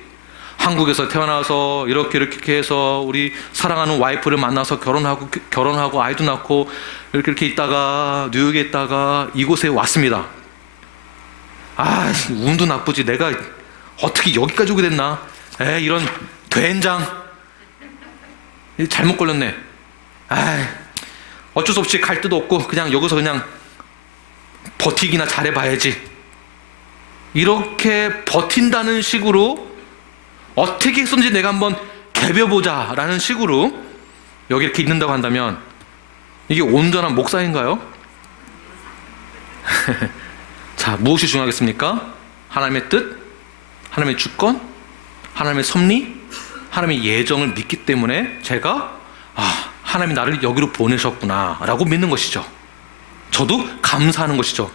한국에서 태어나서 이렇게 해서 우리 사랑하는 와이프를 만나서 결혼하고 아이도 낳고 이렇게 있다가 뉴욕에 있다가 이곳에 왔습니다. 운도 나쁘지 내가 어떻게 여기까지 오게 됐나? 이런 된장 잘못 걸렸네. 어쩔 수 없이 갈 데도 없고 그냥 여기서 그냥 버티기나 잘해봐야지. 이렇게 버틴다는 식으로 어떻게 했었는지 내가 한번 개벼보자 라는 식으로 여기 이렇게 있는다고 한다면 이게 온전한 목사인가요? 자, 무엇이 중요하겠습니까? 하나님의 뜻, 하나님의 주권, 하나님의 섭리, 하나님의 예정을 믿기 때문에 제가 하나님이 나를 여기로 보내셨구나 라고 믿는 것이죠. 저도 감사하는 것이죠.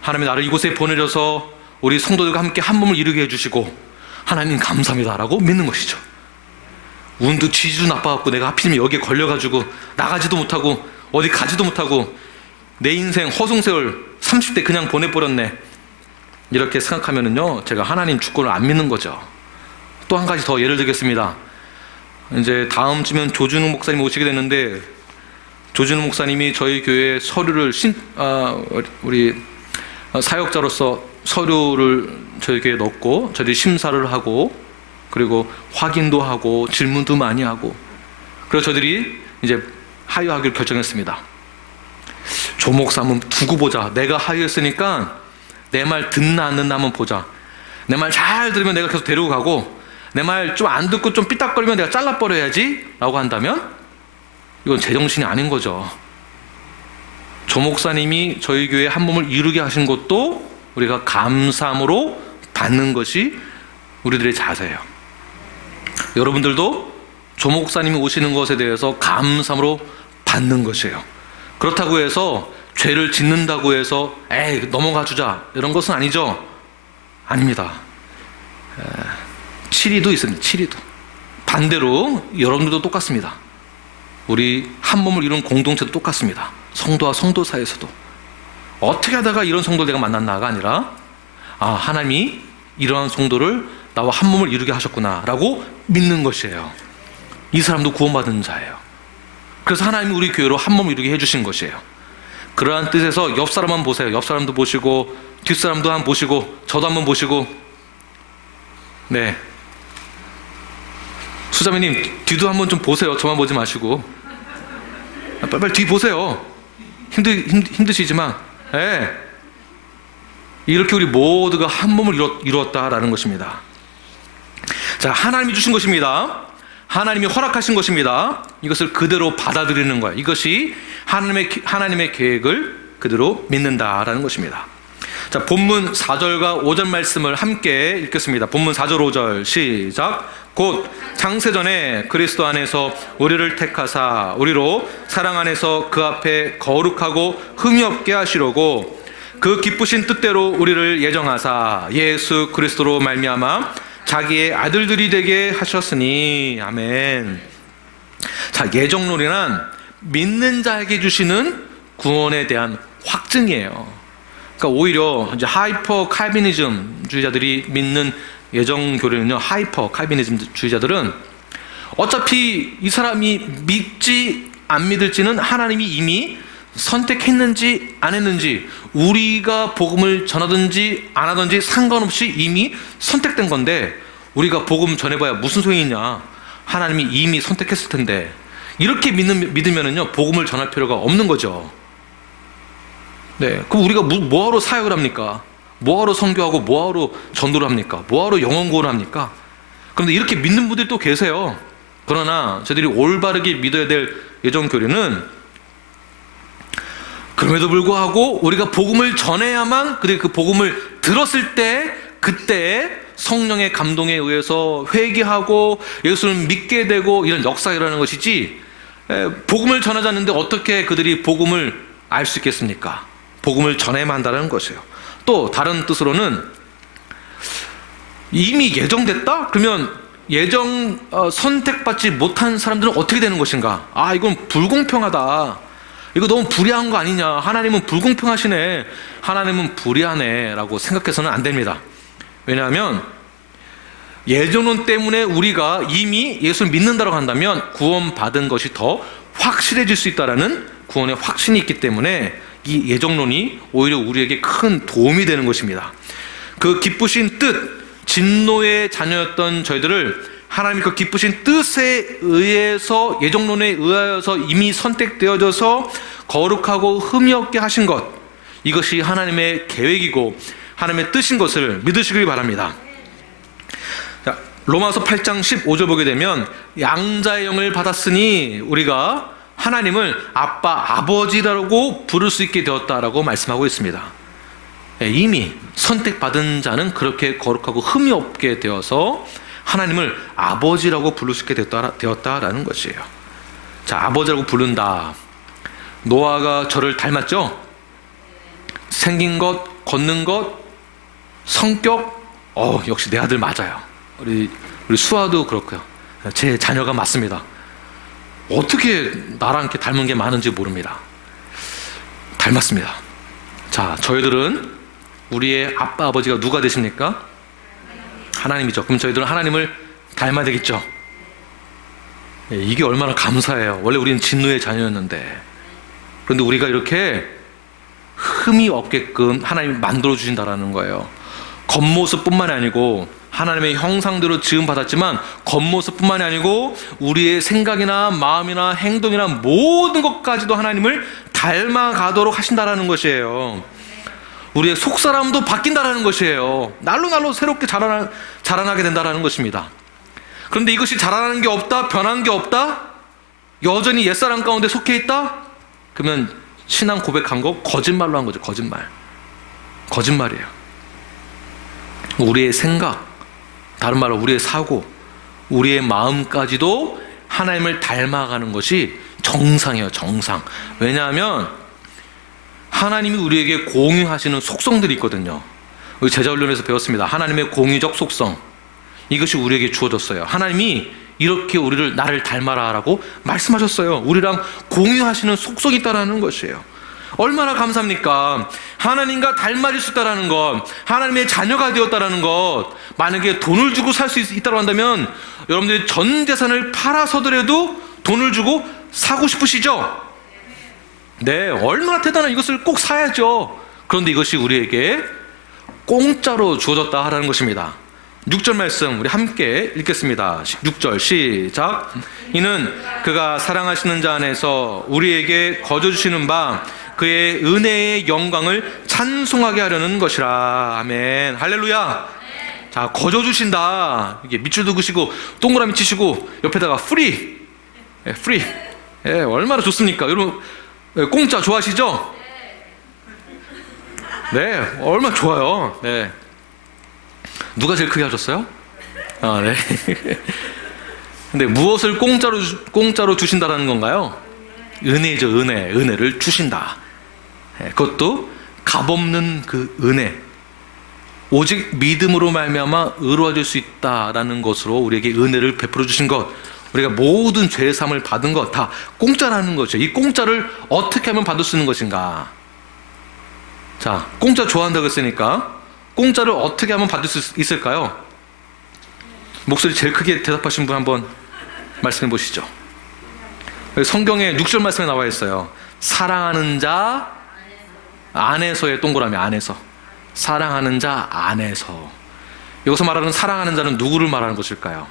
하나님이 나를 이곳에 보내셔서 우리 성도들과 함께 한 몸을 이루게 해주시고 하나님 감사합니다 라고 믿는 것이죠. 운도 지지도 나빠갖고 내가 하필이면 여기에 걸려가지고 나가지도 못하고 어디 가지도 못하고 내 인생 허송세월 30대 그냥 보내버렸네, 이렇게 생각하면은요 제가 하나님 주권을 안 믿는 거죠. 또 한 가지 더 예를 들겠습니다. 이제 다음 주면 조준우 목사님 오시게 됐는데, 조준우 목사님이 저희 교회 서류를 우리 사역자로서 서류를 저희 교회에 넣고 저희들이 심사를 하고 그리고 확인도 하고 질문도 많이 하고, 그래서 저희들이 이제 하유하기로 결정했습니다. 조 목사 한번 두고 보자. 내가 하유했으니까 내 말 듣나 안 듣나 한번 보자. 내 말 잘 들으면 내가 계속 데리고 가고, 내 말 좀 안 듣고 좀 삐딱거리면 내가 잘라버려야지 라고 한다면 이건 제정신이 아닌 거죠. 조 목사님이 저희 교회 한 몸을 이루게 하신 것도 우리가 감사함으로 받는 것이 우리들의 자세예요. 여러분들도 조 목사님이 오시는 것에 대해서 감사함으로 받는 것이에요. 그렇다고 해서 죄를 짓는다고 해서 넘어가 주자 이런 것은 아니죠. 아닙니다. 7위도 있습니다. 7위도. 반대로 여러분들도 똑같습니다. 우리 한 몸을 이룬 공동체도 똑같습니다. 성도와 성도 사이에서도 어떻게 하다가 이런 성도를 내가 만났나가 아니라 하나님이 이러한 성도를 나와 한 몸을 이루게 하셨구나 라고 믿는 것이에요. 이 사람도 구원받은 자예요. 그래서 하나님이 우리 교회로 한 몸을 이루게 해주신 것이에요. 그러한 뜻에서 옆 사람 한번 보세요. 옆 사람도 보시고 뒷사람도 한번 보시고 저도 한번 보시고. 네, 수자매님 뒤도 한번 좀 보세요. 저만 보지 마시고 빨리 뒤 보세요. 힘드시지만 이렇게 우리 모두가 한 몸을 이루었다라는 것입니다. 자, 하나님이 주신 것입니다. 하나님이 허락하신 것입니다. 이것을 그대로 받아들이는 거예요. 이것이 하나님의 계획을 그대로 믿는다라는 것입니다. 자, 본문 4절과 5절 말씀을 함께 읽겠습니다. 본문 4절 5절 시작. 곧 창세전에 그리스도 안에서 우리를 택하사 우리로 사랑 안에서 그 앞에 거룩하고 흠이 없게 하시려고 그 기쁘신 뜻대로 우리를 예정하사 예수 그리스도로 말미암아 자기의 아들들이 되게 하셨으니. 아멘. 자, 예정론이란 믿는 자에게 주시는 구원에 대한 확증이에요. 그러니까 오히려 이제 하이퍼 칼비니즘 주의자들이 믿는 예정 교리는요, 하이퍼 칼비니즘 주의자들은 어차피 이 사람이 믿지 안 믿을지는 하나님이 이미 선택했는지 안 했는지, 우리가 복음을 전하든지 안 하든지 상관없이 이미 선택된 건데 우리가 복음 전해봐야 무슨 소용이 있냐, 하나님이 이미 선택했을 텐데, 이렇게 믿으면은요 복음을 전할 필요가 없는 거죠. 네, 그럼 우리가 뭐하러 사역을 합니까? 뭐하러 선교하고 뭐하러 전도를 합니까? 뭐하러 영혼 구원을 합니까? 그런데 이렇게 믿는 분들이 또 계세요. 그러나 저희들이 올바르게 믿어야 될 예정 교리는, 그럼에도 불구하고 우리가 복음을 전해야만, 그 복음을 들었을 때 그때 성령의 감동에 의해서 회개하고 예수를 믿게 되고 이런 역사가 일어나는 것이지, 복음을 전하지 않는데 어떻게 그들이 복음을 알 수 있겠습니까? 복음을 전해야만 한다는 것이에요. 또 다른 뜻으로는 이미 예정됐다? 그러면 선택받지 못한 사람들은 어떻게 되는 것인가? 아, 이건 불공평하다. 이거 너무 불의한 거 아니냐? 하나님은 불공평하시네. 하나님은 불의하네 라고 생각해서는 안 됩니다. 왜냐하면 예정론 때문에 우리가 이미 예수를 믿는다고 한다면 구원받은 것이 더 확실해질 수 있다는 구원의 확신이 있기 때문에 이 예정론이 오히려 우리에게 큰 도움이 되는 것입니다. 그 기쁘신 뜻, 진노의 자녀였던 저희들을 하나님이 그 기쁘신 뜻에 의해서, 예정론에 의하여서 이미 선택되어져서 거룩하고 흠이 없게 하신 것, 이것이 하나님의 계획이고 하나님의 뜻인 것을 믿으시길 바랍니다. 자, 로마서 8장 15절 보게 되면 양자의 영을 받았으니 우리가 하나님을 아빠, 아버지라고 부를 수 있게 되었다라고 말씀하고 있습니다. 이미 선택받은 자는 그렇게 거룩하고 흠이 없게 되어서 하나님을 아버지라고 부를 수 있게 되었다라는 것이에요. 자, 아버지라고 부른다. 노아가 저를 닮았죠? 생긴 것, 걷는 것, 성격, 역시 내 아들 맞아요. 우리 수아도 그렇고요. 제 자녀가 맞습니다. 어떻게 나랑 이렇게 닮은 게 많은지 모릅니다. 닮았습니다. 자, 저희들은 우리의 아빠, 아버지가 누가 되십니까? 하나님이죠. 그럼 저희들은 하나님을 닮아야 되겠죠. 이게 얼마나 감사해요. 원래 우리는 진노의 자녀였는데, 그런데 우리가 이렇게 흠이 없게끔 하나님이 만들어 주신다라는 거예요. 겉모습뿐만이 아니고, 하나님의 형상대로 지음 받았지만 겉모습뿐만이 아니고 우리의 생각이나 마음이나 행동이나 모든 것까지도 하나님을 닮아가도록 하신다라는 것이에요. 우리의 속사람도 바뀐다라는 것이에요. 날로 새롭게 자라나게 된다라는 것입니다. 그런데 이것이 자라나는 게 없다, 변한 게 없다, 여전히 옛사람 가운데 속해 있다? 그러면 신앙 고백한 거 거짓말로 한 거죠. 거짓말이에요. 우리의 생각, 다른 말로 우리의 사고, 우리의 마음까지도 하나님을 닮아가는 것이 정상이에요. 정상. 왜냐하면 하나님이 우리에게 공유하시는 속성들이 있거든요. 우리 제자훈련에서 배웠습니다. 하나님의 공유적 속성, 이것이 우리에게 주어졌어요. 하나님이 이렇게 나를 닮아라 라고 말씀하셨어요. 우리랑 공유하시는 속성이 있다는 것이에요. 얼마나 감사합니까? 하나님과 닮아질 수 있다는 것, 하나님의 자녀가 되었다는 것. 만약에 돈을 주고 살 수 있다고 한다면 여러분들이 전 재산을 팔아서더라도 돈을 주고 사고 싶으시죠? 네, 얼마나 대단한 이것을 꼭 사야죠. 그런데 이것이 우리에게 공짜로 주어졌다 하라는 것입니다. 6절 말씀 우리 함께 읽겠습니다. 6절 시작. 이는 그가 사랑하시는 자 안에서 우리에게 거저 주시는 바 그의 은혜의 영광을 찬송하게 하려는 것이라. 아멘. 할렐루야. 자, 거저 주신다. 이게 밑줄도 그시고 동그라미 치시고 옆에다가 프리. 얼마나 좋습니까? 여러분 공짜 좋아하시죠? 네, 얼마나 좋아요. 네. 누가 제일 크게 하셨어요? 아, 네. 근데 무엇을 공짜로 주신다라는 건가요? 은혜죠, 은혜. 은혜를 주신다. 네, 그것도 값없는 그 은혜. 오직 믿음으로 말미암아 의로워질 수 있다라는 것으로 우리에게 은혜를 베풀어 주신 것, 우리가 모든 죄 사함을 받은 것 다 공짜라는 거죠. 이 공짜를 어떻게 하면 받을 수 있는 것인가? 자, 공짜 좋아한다고 했으니까 공짜를 어떻게 하면 받을 수 있을까요? 목소리 제일 크게 대답하신 분 한번 말씀해 보시죠. 성경에 6절 말씀에 나와 있어요. 사랑하는 자 안에서의 동그라미, 안에서. 사랑하는 자 안에서. 여기서 말하는 사랑하는 자는 누구를 말하는 것일까요?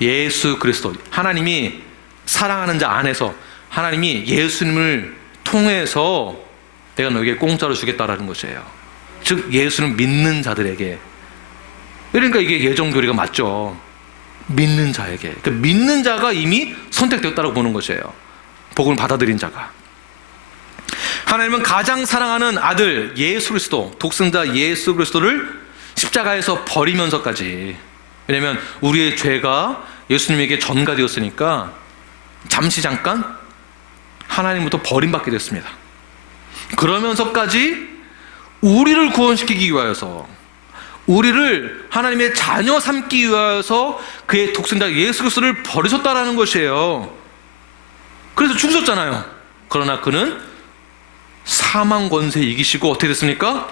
예수 그리스도. 하나님이 사랑하는 자 안에서, 하나님이 예수님을 통해서 내가 너에게 공짜로 주겠다라는 것이에요. 즉 예수는 믿는 자들에게. 그러니까 이게 예정교리가 맞죠. 믿는 자에게. 그러니까 믿는 자가 이미 선택되었다고 보는 것이에요. 복음을 받아들인 자가. 하나님은 가장 사랑하는 아들 예수 그리스도, 독생자 예수 그리스도를 십자가에서 버리면서까지, 왜냐하면 우리의 죄가 예수님에게 전가되었으니까 잠깐 하나님부터 버림받게 됐습니다. 그러면서까지 우리를 구원시키기 위하여서, 우리를 하나님의 자녀 삼기 위하여서 그의 독생자 예수 그리스도를 버리셨다라는 것이에요. 그래서 죽으셨잖아요. 그러나 그는 사망 권세 이기시고 어떻게 됐습니까?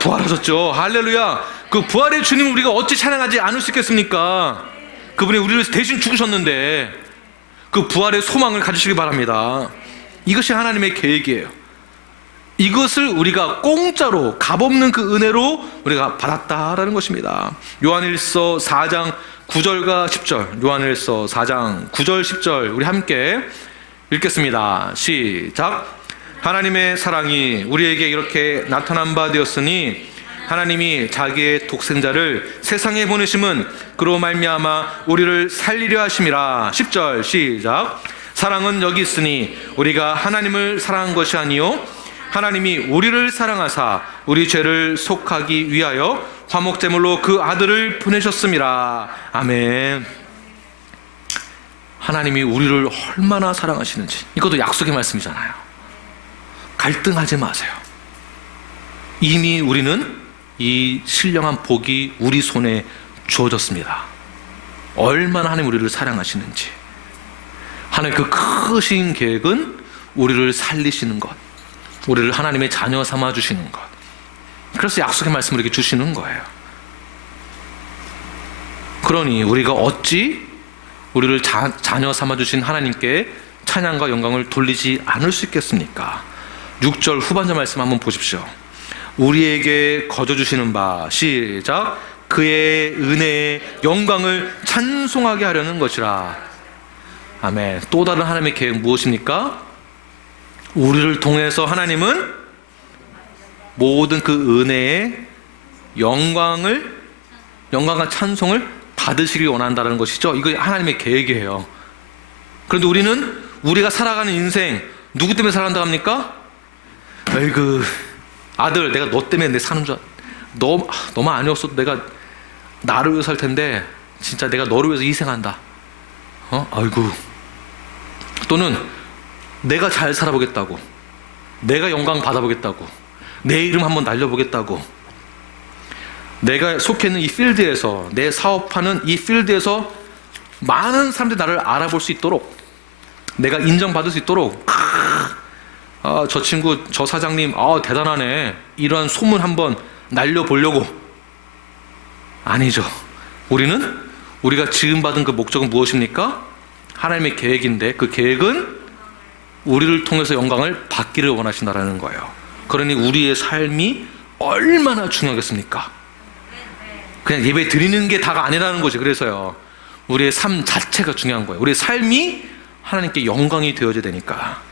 부활하셨죠. 할렐루야. 그 부활의 주님을 우리가 어찌 찬양하지 않을 수 있겠습니까? 그분이 우리를 대신 죽으셨는데 그 부활의 소망을 가지시기 바랍니다. 이것이 하나님의 계획이에요. 이것을 우리가 공짜로, 값없는 그 은혜로 우리가 받았다라는 것입니다. 요한일서 4장 9절과 10절, 요한일서 4장 9절 10절 우리 함께 읽겠습니다. 시작. 하나님의 사랑이 우리에게 이렇게 나타난 바 되었으니 하나님이 자기의 독생자를 세상에 보내심은 그로 말미암아 우리를 살리려 하심이라. 10절 시작. 사랑은 여기 있으니 우리가 하나님을 사랑한 것이 아니요 하나님이 우리를 사랑하사 우리 죄를 속하기 위하여 화목제물로 그 아들을 보내셨음이라. 아멘. 하나님이 우리를 얼마나 사랑하시는지, 이것도 약속의 말씀이잖아요. 갈등하지 마세요. 이미 우리는 이 신령한 복이 우리 손에 주어졌습니다. 얼마나 하나님 우리를 사랑하시는지. 하나님 그 크신 계획은 우리를 살리시는 것, 우리를 하나님의 자녀 삼아 주시는 것. 그래서 약속의 말씀을 이렇게 주시는 거예요. 그러니 우리가 어찌 우리를 자녀 삼아 주신 하나님께 찬양과 영광을 돌리지 않을 수 있겠습니까? 6절 후반절 말씀 한번 보십시오. 우리에게 거저 주시는 바, 시작. 그의 은혜의 영광을 찬송하게 하려는 것이라. 아멘. 또 다른 하나님의 계획 무엇입니까? 우리를 통해서 하나님은 모든 그 은혜의 영광과 찬송을 받으시길 원한다는 것이죠. 이거 하나님의 계획이에요. 그런데 우리는 우리가 살아가는 인생 누구 때문에 살아간다고 합니까? 아이고 아들, 내가 너 때문에 내 사는 줄 너만 아니었어도 내가 나를 위해서 살 텐데 진짜 내가 너를 위해서 희생한다. 아이고. 또는 내가 잘 살아보겠다고, 내가 영광 받아보겠다고, 내 이름 한번 날려보겠다고, 내가 속해 있는 이 필드에서, 내 사업하는 이 필드에서 많은 사람들이 나를 알아볼 수 있도록, 내가 인정받을 수 있도록, 저 친구, 저 사장님, 대단하네, 이러한 소문 한번 날려보려고. 아니죠. 우리가 지음받은 그 목적은 무엇입니까? 하나님의 계획인데, 그 계획은 우리를 통해서 영광을 받기를 원하신다라는 거예요. 그러니 우리의 삶이 얼마나 중요하겠습니까? 그냥 예배 드리는 게 다가 아니라는 거지. 그래서요, 우리의 삶 자체가 중요한 거예요. 우리의 삶이 하나님께 영광이 되어져야 되니까.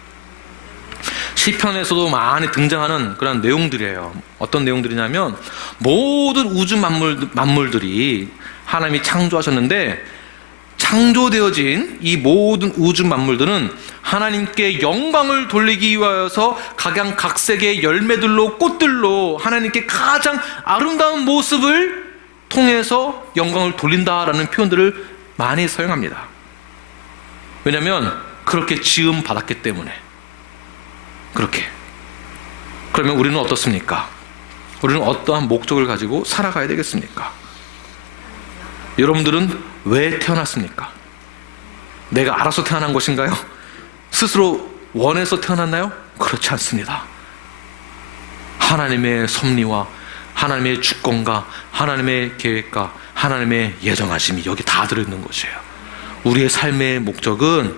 시편에서도 많이 등장하는 그런 내용들이에요. 어떤 내용들이냐면, 모든 우주 만물들이 하나님이 창조하셨는데 창조되어진 이 모든 우주 만물들은 하나님께 영광을 돌리기 위하여서 각양각색의 열매들로 꽃들로 하나님께 가장 아름다운 모습을 통해서 영광을 돌린다라는 표현들을 많이 사용합니다. 왜냐하면 그렇게 지음 받았기 때문에. 그렇게. 그러면 우리는 어떻습니까? 우리는 어떠한 목적을 가지고 살아가야 되겠습니까? 여러분들은 왜 태어났습니까? 내가 알아서 태어난 것인가요? 스스로 원해서 태어났나요? 그렇지 않습니다. 하나님의 섭리와 하나님의 주권과 하나님의 계획과 하나님의 예정하심이 여기 다 들어있는 것이에요. 우리의 삶의 목적은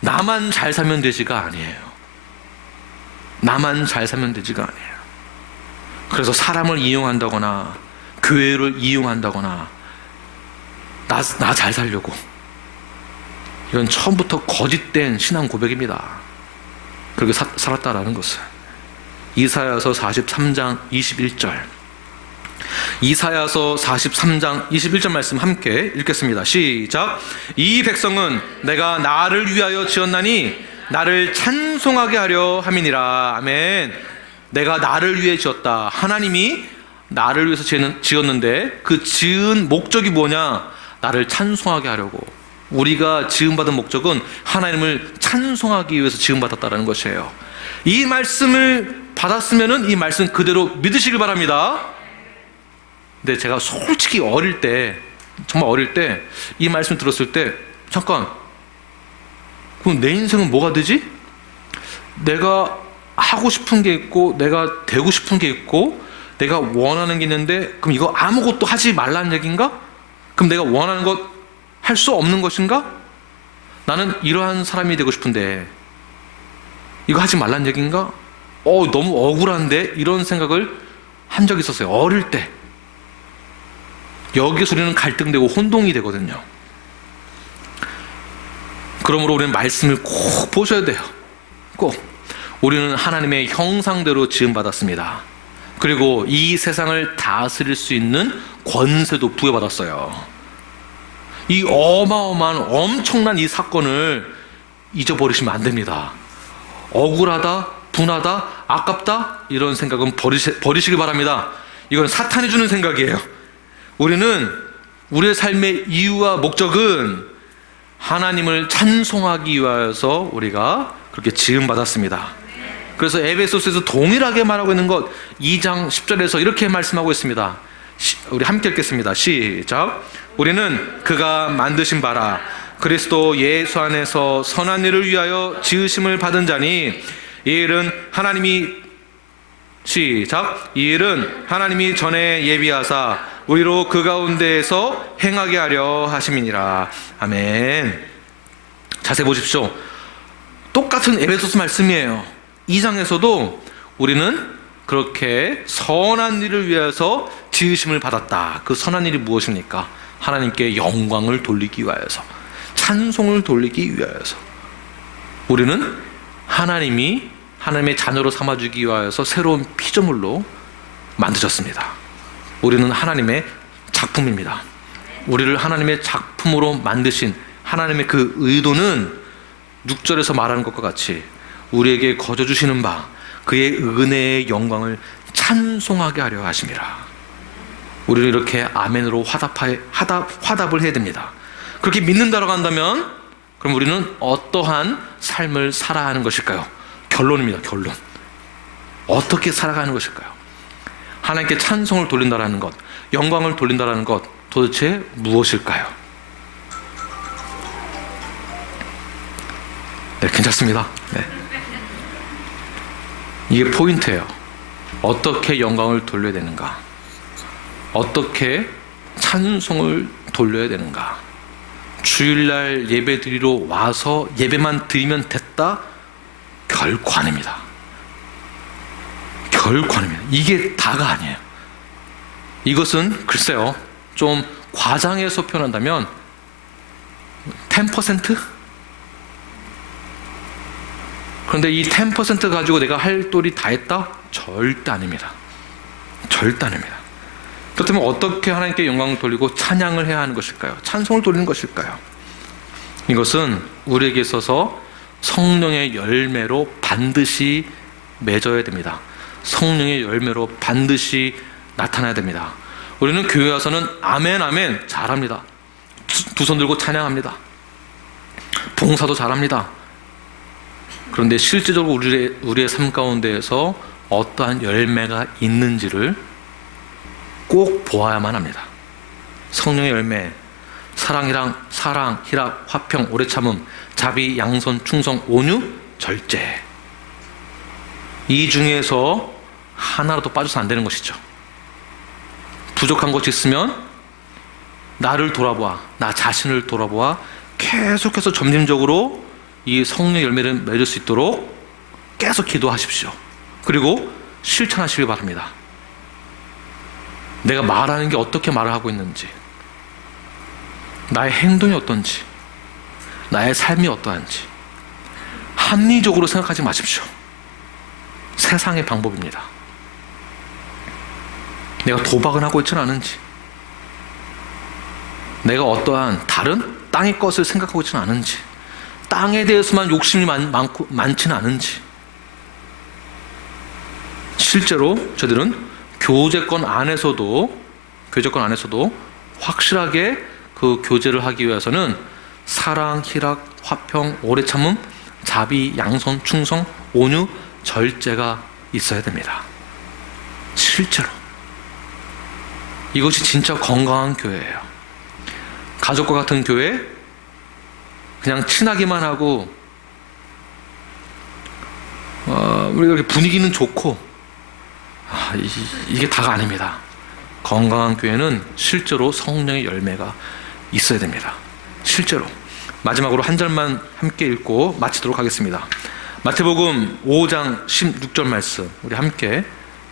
나만 잘 살면 되지가 아니에요. 나만 잘 살면 되지가 아니에요. 그래서 사람을 이용한다거나 교회를 이용한다거나 나 잘 살려고, 이건 처음부터 거짓된 신앙 고백입니다. 그렇게 살았다라는 것은. 이사야서 43장 21절, 이사야서 43장 21절 말씀 함께 읽겠습니다. 시작. 이 백성은 내가 나를 위하여 지었나니 나를 찬송하게 하려 함이니라. 아멘. 내가 나를 위해 지었다. 하나님이 나를 위해서 지었는데 그 지은 목적이 뭐냐? 나를 찬송하게 하려고. 우리가 지음받은 목적은 하나님을 찬송하기 위해서 지음받았다는 것이에요. 이 말씀을 받았으면 이 말씀 그대로 믿으시길 바랍니다. 근데 제가 솔직히 어릴 때, 정말 어릴 때 이 말씀 들었을 때, 잠깐, 그럼 내 인생은 뭐가 되지? 내가 하고 싶은 게 있고 내가 되고 싶은 게 있고 내가 원하는 게 있는데, 그럼 이거 아무것도 하지 말라는 얘기인가? 그럼 내가 원하는 것 할 수 없는 것인가? 나는 이러한 사람이 되고 싶은데 이거 하지 말라는 얘기인가? 너무 억울한데? 이런 생각을 한 적이 있었어요. 어릴 때. 여기서 우리는 갈등되고 혼동이 되거든요. 그러므로 우리는 말씀을 꼭 보셔야 돼요. 꼭. 우리는 하나님의 형상대로 지음받았습니다. 그리고 이 세상을 다스릴 수 있는 권세도 부여받았어요. 이 어마어마한 엄청난 이 사건을 잊어버리시면 안 됩니다. 억울하다, 분하다, 아깝다, 이런 생각은 버리시기 바랍니다. 이건 사탄이 주는 생각이에요. 우리는 우리의 삶의 이유와 목적은 하나님을 찬송하기 위하여서 우리가 그렇게 지음받았습니다. 그래서 에베소서에서 동일하게 말하고 있는 것, 2장 10절에서 이렇게 말씀하고 있습니다. 우리 함께 읽겠습니다. 시작. 우리는 그가 만드신 바라 그리스도 예수 안에서 선한 일을 위하여 지으심을 받은 자니, 이 일은 하나님이, 시작. 이 일은 하나님이 전에 예비하사 우리로 그 가운데에서 행하게 하려 하심이니라. 아멘. 자세히 보십시오. 똑같은 에베소서 말씀이에요. 2장에서도 우리는 그렇게 선한 일을 위해서 지으심을 받았다. 그 선한 일이 무엇입니까? 하나님께 영광을 돌리기 위하여서, 찬송을 돌리기 위하여서. 우리는 하나님의 자녀로 삼아주기 위하여서 새로운 피조물로 만드셨습니다. 우리는 하나님의 작품입니다. 우리를 하나님의 작품으로 만드신 하나님의 그 의도는 6절에서 말하는 것과 같이 우리에게 거저 주시는 바 그의 은혜의 영광을 찬송하게 하려 하심이라. 우리는 이렇게 아멘으로 화답을 해야 됩니다. 그렇게 믿는다라고 한다면 그럼 우리는 어떠한 삶을 살아야 하는 것일까요? 결론입니다. 결론. 어떻게 살아가는 것일까요? 하나님께 찬송을 돌린다라는 것, 영광을 돌린다라는 것, 도대체 무엇일까요? 네, 괜찮습니다. 네. 이게 포인트예요. 어떻게 영광을 돌려야 되는가? 어떻게 찬송을 돌려야 되는가? 주일날 예배 드리러 와서 예배만 드리면 됐다? 결코 아닙니다. 결코 아닙니다. 이게 다가 아니에요. 이것은 글쎄요, 좀 과장해서 표현한다면 10%? 그런데 이 10% 가지고 내가 할 도리 다 했다? 절대 아닙니다. 절대 아닙니다. 그렇다면 어떻게 하나님께 영광을 돌리고 찬양을 해야 하는 것일까요? 찬송을 돌리는 것일까요? 이것은 우리에게 있어서 성령의 열매로 반드시 맺어야 됩니다. 성령의 열매로 반드시 나타나야 됩니다. 우리는 교회 와서는 아멘 아멘 잘합니다. 두 손 들고 찬양합니다. 봉사도 잘합니다. 그런데 실제적으로 우리의 삶 가운데에서 어떠한 열매가 있는지를 꼭 보아야만 합니다. 성령의 열매, 사랑, 희락, 화평, 오래 참음, 자비, 양선, 충성, 온유, 절제. 이 중에서 하나라도 빠져서 안 되는 것이죠. 부족한 것이 있으면 나를 돌아보아, 나 자신을 돌아보아 계속해서 점진적으로 이 성령의 열매를 맺을 수 있도록 계속 기도하십시오. 그리고 실천하시길 바랍니다. 내가 말하는 게 어떻게 말을 하고 있는지, 나의 행동이 어떤지, 나의 삶이 어떠한지 합리적으로 생각하지 마십시오. 세상의 방법입니다. 내가 도박은 하고 있지는 않은지, 내가 어떠한 다른 땅의 것을 생각하고 있지는 않은지, 땅에 대해서만 욕심이 많지는 않은지, 실제로 저희들은 교제권 안에서도 확실하게 그 교제를 하기 위해서는 사랑, 희락, 화평, 오래 참음, 자비, 양선, 충성, 온유, 절제가 있어야 됩니다. 실제로 이것이 진짜 건강한 교회예요. 가족과 같은 교회, 그냥 친하기만 하고 우리가 이렇게 분위기는 좋고 이게 다가 아닙니다. 건강한 교회는 실제로 성령의 열매가 있어야 됩니다. 실제로. 마지막으로 한 절만 함께 읽고 마치도록 하겠습니다. 마태복음 5장 16절 말씀 우리 함께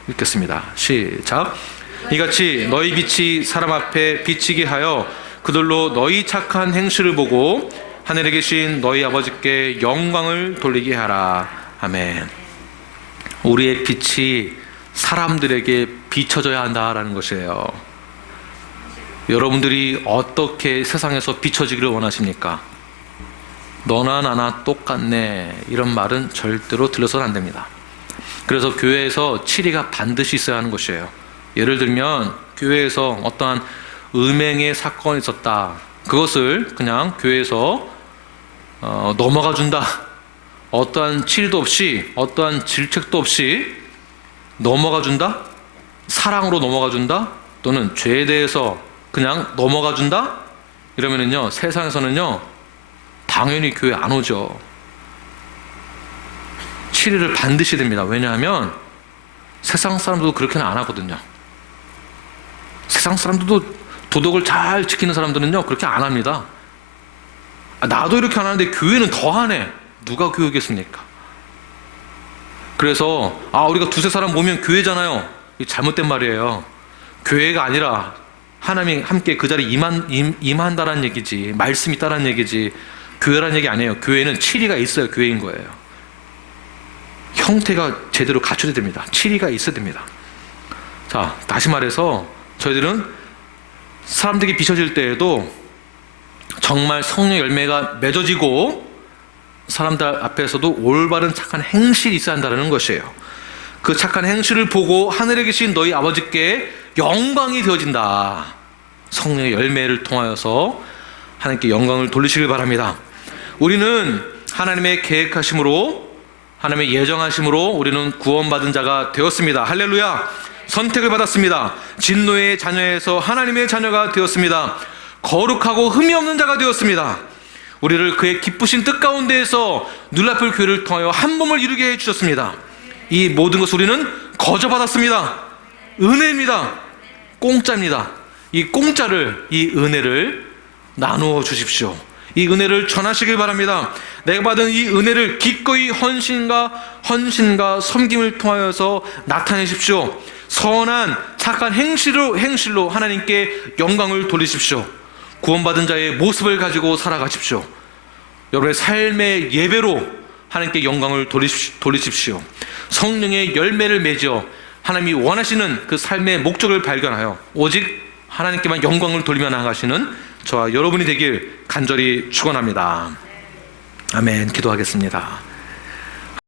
읽겠습니다. 시작. 이같이 너희 빛이 사람 앞에 비치게 하여 그들로 너희 착한 행실을 보고 하늘에 계신 너희 아버지께 영광을 돌리게 하라. 아멘. 우리의 빛이 사람들에게 비춰져야 한다라는 것이에요. 여러분들이 어떻게 세상에서 비춰지기를 원하십니까? 너나 나나 똑같네, 이런 말은 절대로 들려서는 안 됩니다. 그래서 교회에서 치리가 반드시 있어야 하는 것이에요. 예를 들면 교회에서 어떠한 음행의 사건이 있었다. 그것을 그냥 교회에서 넘어가 준다. 어떠한 치리도 없이, 어떠한 질책도 없이 넘어가 준다? 사랑으로 넘어가 준다? 또는 죄에 대해서 그냥 넘어가 준다? 이러면은요, 세상에서는요, 당연히 교회 안 오죠. 치리를 반드시 됩니다. 왜냐하면 세상 사람들도 그렇게는 안 하거든요. 세상 사람들도 도덕을 잘 지키는 사람들은요, 그렇게 안 합니다. 나도 이렇게 안 하는데 교회는 더 하네. 누가 교회겠습니까? 그래서 우리가 두세 사람 모이면 교회잖아요. 이 잘못된 말이에요. 교회가 아니라 하나님이 함께 그 자리에 임한다라는 얘기지, 말씀이 있다라는 얘기지, 교회라는 얘기 아니에요. 교회는 치리가 있어야 교회인 거예요. 형태가 제대로 갖춰져야 됩니다. 치리가 있어야 됩니다. 자, 다시 말해서 저희들은 사람들에게 비춰질 때에도 정말 성령 열매가 맺어지고 사람들 앞에서도 올바른 착한 행실이 있어야 한다는 것이에요. 그 착한 행실을 보고 하늘에 계신 너희 아버지께 영광이 되어진다. 성령의 열매를 통하여서 하나님께 영광을 돌리시길 바랍니다. 우리는 하나님의 계획하심으로, 하나님의 예정하심으로 우리는 구원받은 자가 되었습니다. 할렐루야. 선택을 받았습니다. 진노의 자녀에서 하나님의 자녀가 되었습니다. 거룩하고 흠이 없는 자가 되었습니다. 우리를 그의 기쁘신 뜻 가운데에서 눈앞을 교회를 통하여 한 몸을 이루게 해주셨습니다. 이 모든 것을 우리는 거저 받았습니다. 은혜입니다. 공짜입니다. 이 공짜를, 이 은혜를 나누어 주십시오. 이 은혜를 전하시길 바랍니다. 내가 받은 이 은혜를 기꺼이 헌신과 섬김을 통하여서 나타내십시오. 선한 착한 행실로 하나님께 영광을 돌리십시오. 구원받은 자의 모습을 가지고 살아가십시오. 여러분의 삶의 예배로 하나님께 영광을 돌리십시오. 성령의 열매를 맺어 하나님이 원하시는 그 삶의 목적을 발견하여 오직 하나님께만 영광을 돌리며 나아가시는 저와 여러분이 되길 간절히 축원합니다. 아멘. 기도하겠습니다.